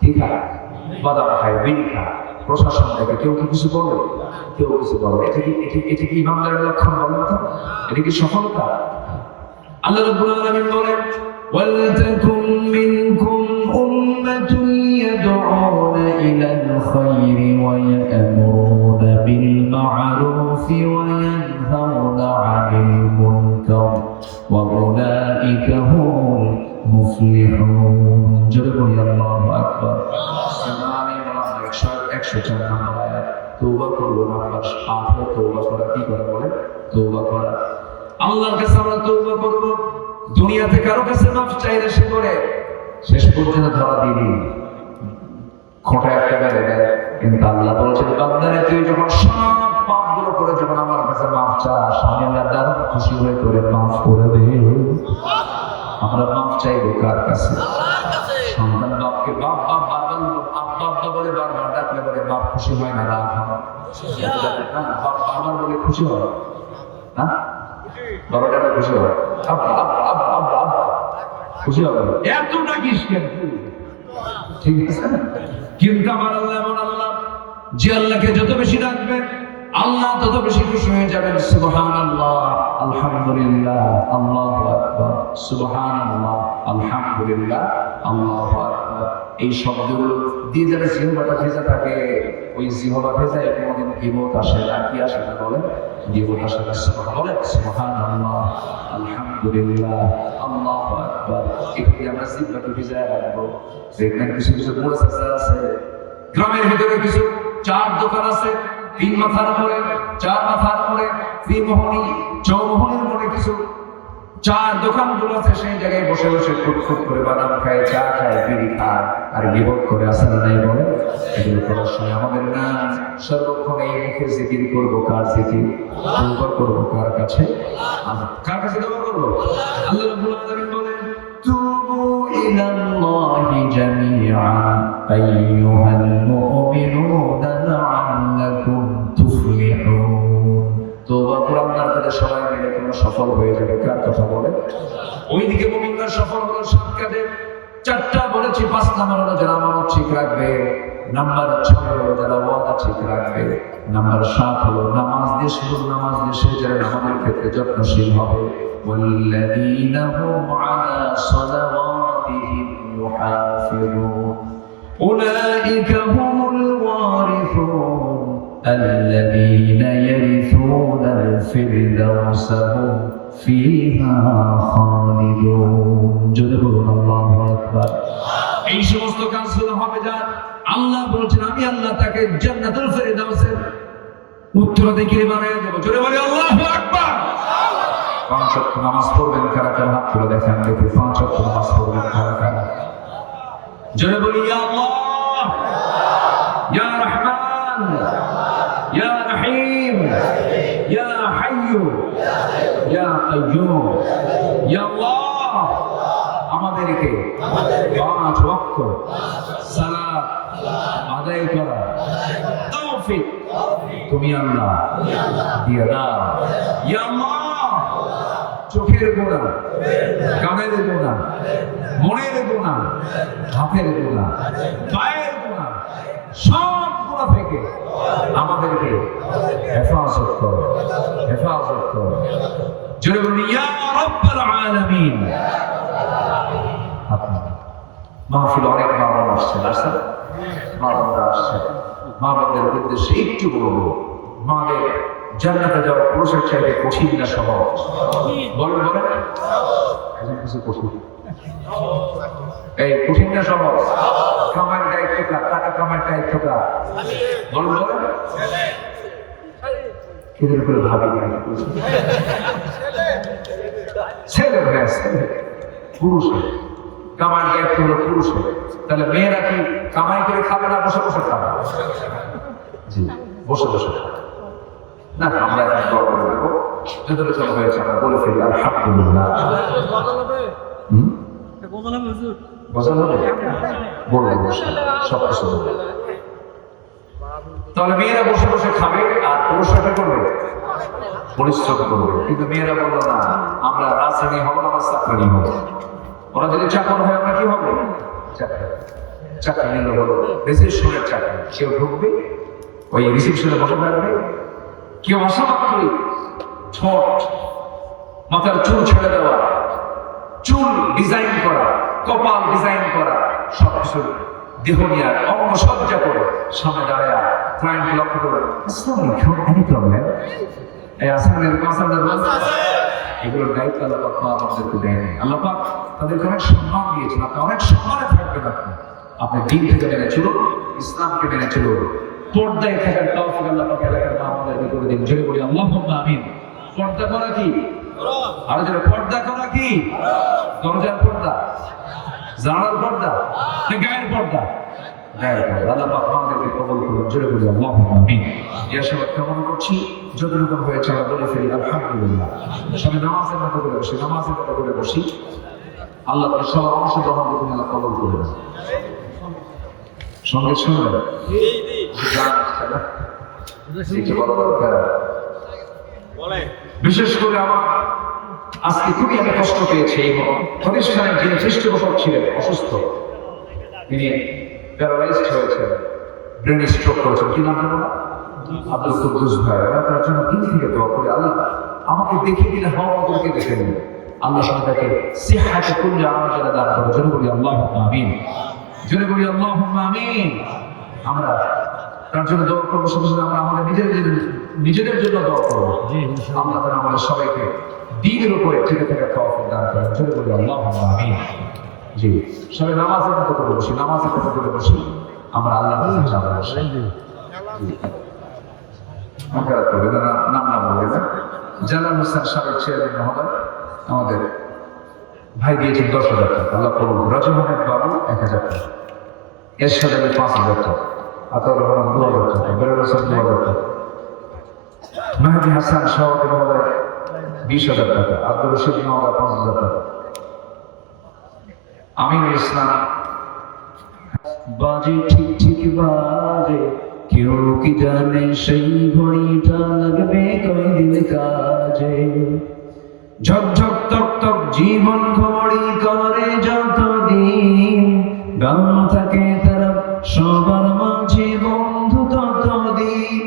ঠিক আছে, বাদাম খায়, বিড়ি খায়। প্রশাসন থেকে কেউ কি কিছু বলবে? কেউ কিছু বলবে? এটা কি ইমানদারের লক্ষণ? বলেন তো, এটা কি সফলতা? আল্লাহ রাব্বুল আলামিন বলেন ওয়ালতাকুম মিনকুম উম্মাতুন ইয়াদউনা ইলাল খায়রি ওয়া ইয়া'মুরুনা বিল মা'রুফি ওয়া ইয়ানহাউনা 'আনিল মুনকার ওয়া উলাইকা হুমুল মুফলিহুন। জোরে বলি আল্লাহু আকবার। সুবহানাল্লাহ। 104 নম্বর আয়াত। তওবা করব নাম্বার 8 তওবা করা কি করে বলে? তওবা করা। আল্লাহর কাছে আমরা তওবা করব। দুনিয়াতে কারো কাছে মাফ চাইলে সে করে শেষ পর্যন্ত ধরা দিয়ে দিই, খোঁটা একটা বেড়ে দেয়। কিন্তু আল্লাহ বলছেন বান্দারে তুই যখন সব পাপগুলো করে যখন আমার কাছে মাফ চাস, আমি আল্লাহ দারুণ খুশি হয়ে করে মাফ করে দে। আমরা মাফ চাইবো কার কাছে? সন্তান বাপকে বাপ বাপ বাবা আব্বা বলে বারবার ডাকলে বলে বাপ খুশি হয় না, রাগ হয়। বাপ বাবার বলে খুশি হয়, হ্যাঁ বাবাটা খুশি হয়, খুশি হবে। এতটা কিসকেন? ঠিক আছে। কিন্তু আমার আল্লাহ এমন আল্লাহ যে আল্লাহকে যত বেশি ডাকবেন আল্লাহ তত বেশি খুশি হয়ে যাবেন। সুবহানাল্লাহ, আলহামদুলিল্লাহ, আল্লাহু আকবার। সুবহানাল্লাহ, আলহামদুলিল্লাহ, আল্লাহু আকবার। এই শব্দগুলো দিয়ে যারা জিহ্বাটা ভেজা থাকে, ওই জিহ্বা ভেজায় কোনোদিন গীবত আসে না। কি আসে না বলেন? গীবত আসে না। বলেন সুবহানাল্লাহ, আলহামদুলিল্লাহ, আল্লাহু আকবার। একটু আমরা জিহ্বাটা ভিজায় রাখবো। দেখবেন কিছু কিছু মুরাসসা আছে গ্রামের ভিতরে, কিছু চার দোকান আছে, 3 মাথার উপরে, 4 মাথার উপরে, ত্রিমোহনী চৌমোহনীর উপরে কিছু 4 দোকানগুলো আছে। সেই জায়গায় বসে বসে ফুটফুট করে বাদাম খায়, চা খায়, বিড়ি খায়, আর গীবত করে আসে না নাই বলে? এগুলো করার সময় আমাদের না সর্বক্ষণ এই মুখে জিকির করবো। কার জিকির? তওবা করবো কার কাছে? কার কাছে তওবা করবো? আল্লাহ রাব্বুল আলামিন বলেন তুবু ইলাল্লাহি জামিআন আইয়ুহাল মুমিনুনা লাআল্লাকুম তুফলিহুন। তওবা করে আল্লাহর কাছে সবাই মিলে তোমরা সফল হয়ে যাবে। কার কথা বলে? ওইদিকে মুমিনরা সফল হলো 7 কাজে। 4টা বলেছি। 5 নাম্বার হলো যারা আমানত ঠিক রাখবে। নাম্বার 6 হলো যারা ওয়াদা ঠিক রাখবে। নাম্বার 7 হলো নামাজ দিয়ে শুধু নামাজ দিয়ে সে যারা নামাজের ক্ষেত্রে যত্নশীল হবে। ওয়াল্লাযীনা হুম আলা সালাওয়াতিহিম ইউহাফিজুন উলাইকা হুমুল ওয়ারিসুন আল্লাযীনা ইয়ারিসুনাল ফিরদাউসা হুম ফিহা খালিদুন। যদি বলুন আল্লাহু আকবার। এই সমস্ত কাজগুলো হবে যার আল্লাহ বলছেন আমি আল্লাহ তাকে জান্নাতুল ফিরদাউসের উত্তরাধিকারী বানিয়ে দেব। জোরে বলি আল্লাহু আকবার। 5 ওয়াক্ত নামাজ পড়বেন কারা কারা? হাত তুলে দেখেন দেখি। 5 ওয়াক্ত নামাজ পড়বেন কারা কারা? জোরে বলি ইয়া আল্লাহ, ইয়া রহমান, ইয়া রহিম, ইয়া হাইয়্যু, ইয়া কাইয়্যুম। ইয়া আল্লাহ, আমাদেরকে 5 ওয়াক্ত সালাত আদায় করা তৌফিক তুমি আল্লাহ দিয়ে দাও। ইয়া আল্লাহ, চোখে চোখের গোনা, কানের গোনা, মনের গোনা, হাতের গোনা, পায়ের গোনা, সব গোনা থেকে আমাদেরকে হেফাজত করো, হেফাজত করো। জোরে বলি ইয়া রাব্বাল আলামিন। মাহফিল অনেক মা বোন আসছেন, আসছেন মা বোনরা আসছেন। মা বোনদের উদ্দেশ্যে একটু বলবো, মাদের জান্নাতে যাওয়া পুরুষের চাইতে কঠিন না সহজ? বলেন বলেন, কিছু কঠিন, এই কঠিন না সহজ? কামাইয়ের দায়িত্ব কার? টাকা কামাইয়ের দায়িত্ব কার? বলেন বলেন। কেদের করে ভাবি না, ছেলে হয়ে ছেলে, পুরুষের কামাইয়ের দায়িত্ব হলো পুরুষের। তাহলে মেয়েরা কি কামাই করে খাবে না বসে বসে খাবে? জি, বসে বসে খাবে না। আমরা এখন দোয়া করে দেবো, যতটুকু হয়েছে আমরা বলে ফেলি আলহামদুলিল্লাহ। বোঝানো হবে, বলবো সব কিছু বলবো। তাহলে মেয়েরা বসে বসে খাবে আর পুরুষরা কি করবে? পরিশ্রম করবে। কিন্তু মেয়েরা বললো না, আমরা রাজধানী হবো, আমরা চাকরি হবো। ওরা যদি চাকর হয় আমরা কি হবে? চাকরি নিলে হলো রিসেপশনের চাকরি। কেউ ঢুকবে, ওই রিসেপশনে বসে থাকবে, কেউ আসা মাত্রই ঠোঁট, মাথার চুল ছেড়ে দেওয়া, চুল ডিজাইন করা, কপাল ডিজাইন করা, সবকিছু দেহ নিয়ে অঙ্গ সজ্জা করে সামনে দাঁড়ায় ক্লায়েন্টকে লক্ষ্য করে, আসসালামু আলাইকুম, এনি প্রবলেম? এই আসলে এগুলোর দায়িত্ব আল্লাহ পাক মা আমাদেরকে দেয়নি। আল্লাহ পাক তাদেরকে অনেক সম্মান দিয়েছেন। আপনি অনেক সম্মানে থাকবেন। আপনি দিন থেকে মেনে চলুন, ইসলামকে মেনে চলুন, পর্দায় থাকার তৌফিক আল্লাহ পাক এলাকার মা আমাদেরকে করে দিন। জোরে বলি আল্লাহুম্মা আমিন। পর্দা করা কি? আর যারা পর্দা করা কি? দরজার পর্দা, জানালার পর্দা, না গায়ের পর্দা? গায়ের পর্দা। আল্লাহ পাক আমাদেরকে কবুল করুন। জোরে বলি আল্লাহুম্মা আমিন। এই আশীর্বাদ কামনা করছি। যতটুকু হয়েছে আমরা বলে ফেলি আলহামদুলিল্লাহ। সবাই নামাজের মতো করে বসি, নামাজের মতো করে বসি। আল্লাহ তার সব অংশগ্রহণ করুন, আল্লাহ কবুল করবেন। সঙ্গে শুনবেন গান আসছে না, একটু বড় দরকার। বিশেষ করে আমার আজকে খুবই আমি কষ্ট পেয়েছি। এই প্রতিষ্ঠানের যিনি পৃষ্ঠপোষক ছিলেন অসুস্থ, তিনি প্যারালাইজড হয়েছেন, ব্রেন স্ট্রোক করেছেন। কি নাম বলো? আব্দুল কুদ্দুস ভাই। তার জন্য দিন থেকে দোয়া করে, আল্লাহ আমাকে দেখিয়ে দিলে হওয়া মতকে দেখে নিন। আল্লাহ তাকে সিহাতে কুল্লি আমাদের দান করে। জোরে বলি আল্লাহুম্মা আমিন। জোরে বলি আল্লাহুম্মা আমিন। আমরা তার জন্য দোয়া করবো, সাথে সাথে আমরা আমাদের নিজেদের জন্য দোয়া করবো। আল্লাহ তাআলা আমাদের সবাইকে দ্বীনের উপরে টিকে থাকার তৌফিক দান করেন। জোরে বলি আল্লাহুম্মা আমিন। জি, সবাই নামাজের মতো করে বসি, নামাজের মতো করে বসি। আমরা আল্লাহর কাছে যাবো। নাম না বলবে না। জালাল হোসেন সাবেক চেয়ারম্যান মহোদয় আমাদের ভাই দিয়েছেন 10,000 টাকা। আল্লাহ কবুল। রাজু আহমেদ বাবু 1,000 টাকা, এরশাদ আলী 5,000 টাকা, আতাউর রহমান 2,000 টাকা, বেলাল হোসেন 2,000 টাকা, মেহেদি হাসান সভাপতি মহোদয় 20,000 টাকা, আব্দুর রশিদ মহোদয় 5,000 টাকা, আমিনুল ইসলাম। বাজে ঠিক ঠিক বাজে, কেউ কি জানে সেই ঘড়িটা লাগবে কয়দিন কাজে। ঝকঝক তক তক জীবন ঘড়ি করে যতদিন, গান থাকে তারা সবার মাঝে বন্ধু ততদিন।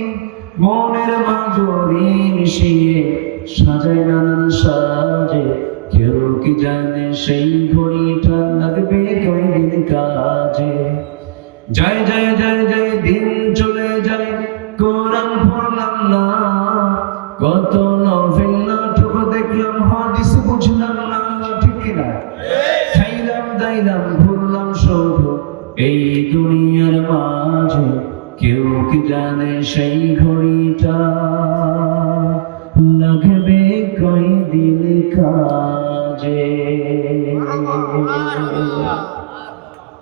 মনের মাধুরী মিশিয়ে সাজায় নানান সাজে, কেউ কি জানে সেই ঘড়িটা লাগবে কয়দিন কাজে। জয় জয় জয় জয় দিন চলে যায়, কোরআন পড়লাম না, কত নভেল নাটক দেখলাম, হাদিস বুঝলাম না। ঠিক কিনা? খাইলাম দাইলাম ঘুরলাম শুধু এই দুনিয়ার মাঝে, কেউ কি জানে সেই ঘড়িটা লাগবে কয়দিন কাজে।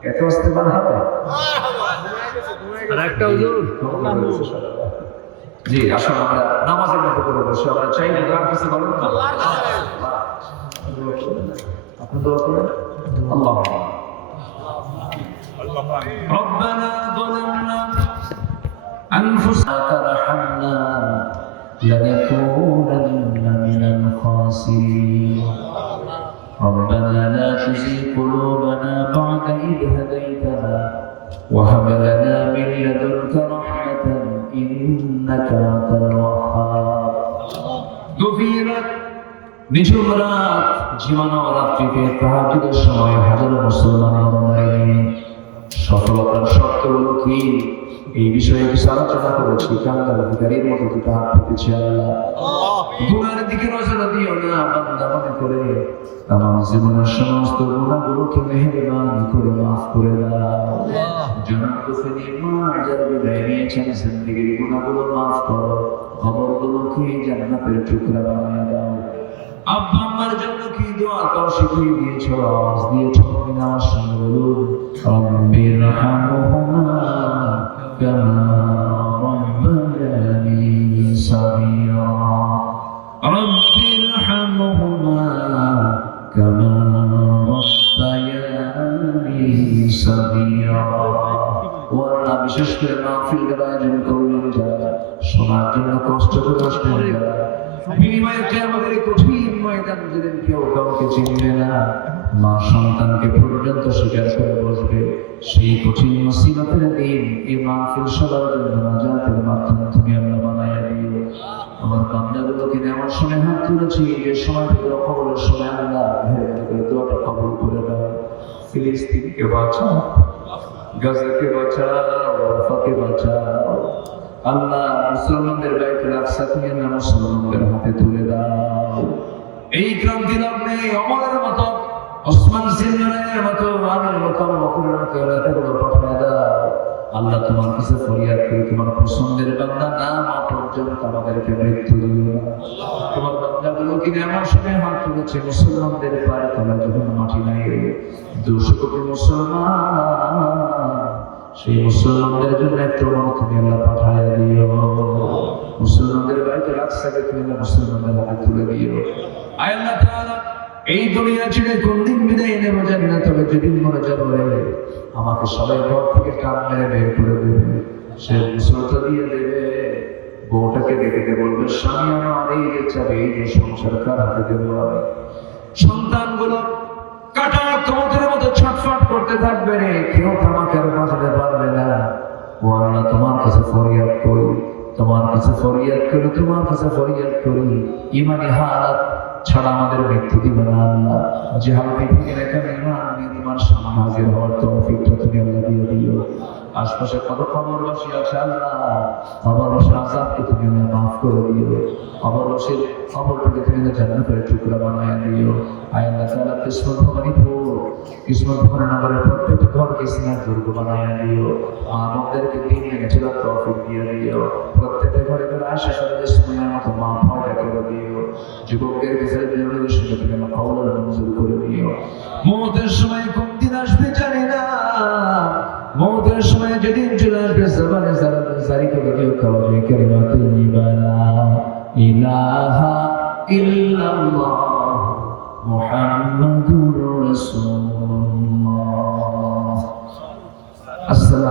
এত আসতে পারে হবে? আর একটা হুজুর জি, আসলে আমরা নামাজের মতো করে বসে আমরা চাই না কার কাছে বলেন না। আপনি দোয়া করেন। আল্লাহ ربنا ظلمنا أنفسنا ترحمنا لنكونن من الخاسرين ربنا لا تزغ قلوبنا بعد إذ هديتنا وهب لنا من لدنك رحمة إنك أنت الوهاب গভীরাত নিঝুম রাত জীবন রাত্রিতে তাহাজ্জুদের সময় হাজারো মুসলমান নরনারী সফলতার শর্তগুলো কি এই বিষয়ে কিছু আলোচনা করেছি। কাঙ্গাল ভিখারির মতো দুটো হাত পেতেছে আল্লাহ। গুনার দিকে নজর দিও না বান্দা, মনে করে আমার জীবনের সমস্ত গুনাহগুলোকে মেহেরবানি করে মাফ করে দাও। জনাব গোফেনি মা যারা বিদায় নিয়েছেন জিন্দেগির গুনাহগুলো মাফ করো, কবরগুলোকে জান্নাতের টুকরা বানিয়ে দাও। আব্বা আম্মার জন্য কি দোয়া করা শিখিয়ে দিয়েছো, আওয়াজ দিয়েছো, কিনা আমার সঙ্গে বলুন রব্বিরহামহুমা কামা রাব্বায়ানি সাগীরা রব্বিরহামহুমা কামা রাব্বায়ানি সাগীরা। ও আল্লাহ, বিশেষ করে মাহফিলের আয়োজন করলেন যারা, শোনার জন্য কষ্ট করে আসলেন যারা, বিনিময়ে কিয়ামতের কঠিন ময়দান যেদিন কেউ কাউকে চিনবে না, মা সন্তানকে পর্যন্ত স্বীকার করে বসবে, সেই কঠিন মুসিবতের দিন এই মাহফিল সবার জন্য নাজাতের মাধ্যম তুমি আল্লাহ বানাইয়া দিও। আমার বান্দাগুলোকে আমার সময় হাত তুলেছি, যে সময় থেকে কবরের সময় আল্লাহ মেহেরবানি করে দোয়াটা কবুল করে দাও। ফিলিস্তিনকে বাঁচাও, গাজাকে বাঁচাও, রাফাকে বাঁচাও। আল্লাহ মুসলমানদের বাইতুল আকসা তুমি আল্লাহ মুসলমানদের হাতে তুলে দাও। এই ক্রান্তি লগ্নে অমরের মতো, ওসমান জিন্নানের মতো, আমির মতো, বকরের মতো এলাকাগুলো পাঠিয়ে দাও। আল্লাহ তোমার কাছে ফরিয়াদ করি, তোমার পছন্দের বান্দা না মা পর্যন্ত আমাদেরকে মৃত্যু দিও না। তোমার বান্দাগুলো কিনে আমার সাথে হাত তুলেছে, মুসলমানদের পায়ে তলায় যখন মাটি নাই, 200 কোটি মুসলমান, সেই মুসলমানদের জন্য একটা তুমি আল্লাহ পাঠাইয়া দিও। মুসলমানদের বাইতুল আকসাকে তুমি আল্লাহ মুসলমানদের হাতে তুলে দিও। আয় আল্লাহ তাআলা, এই দুনিয়া ছেড়ে কোনদিন বিদায় নেব জানি না, তবে যেদিন মরে যাবো আমাকে সবাই ঘর থেকে কান মেরে বের করে দেবে, সে মুসলটা দিয়ে দেবে, বউটাকে ডেকে বলবে স্বামী আমার এই যে চাবে, এই যে সংসার কার হাতে দেবো আমি। সন্তানগুলো কাটা কবুতরের মতো ছটফট করতে থাকবে রে, কেউ আমাকে আর বাঁচাতে পারবে না। ও আল্লাহ, তোমার কাছে ফরিয়াদ করি, তোমার কাছে ফরিয়াদ করি, তোমার কাছে ফরিয়াদ করি, ইমানি হালাত ছাড়া আমাদের মৃত্যু দিবে না আল্লাহ। যে হালতে থেকে এখানে ইমান নিয়ে তোমার সামনে হাজির হওয়ার তৌফিকটা তুমি আল্লাহ দিয়ে দিও। আশপাশে কত কবরবাসী আছে আল্লাহ, কবরবাসীর আযাবকে তুমি আল্লাহ মাফ করে দিও। কবরবাসীর কবরটাকে তুমি জান্নাতের টুকরা বানাইয়া দিও। আয় আল্লাহ তাআলা, কিসমত ভবানীপুর, কিসমত ভবানীনগরের প্রত্যেকটা ঘরকে সিনার দুর্গ বানাইয়া দিও। আমাদেরকে দিন মেনে চলার তৌফিক দিয়ে দিও। প্রত্যেকটা ঘরে ঘরে আয়েশা সারাদের সময়ের মতো মা পয়দা করে দিও। যুবকদের কাছে দেওয়ালের সঙ্গে তুমি আমার কবর মঞ্জুর করে দিও। মওতের সময় কোন দিন আসবে জানি না, মওতের সময় যেদিন চলে আসবে জবানে জারি করে দিও কালিমা তাইয়্যিবা লা ইলাহা ইল্লাল্লাহ মুহাম্মাদুর রাসূলুল্লাহ। আসসালামু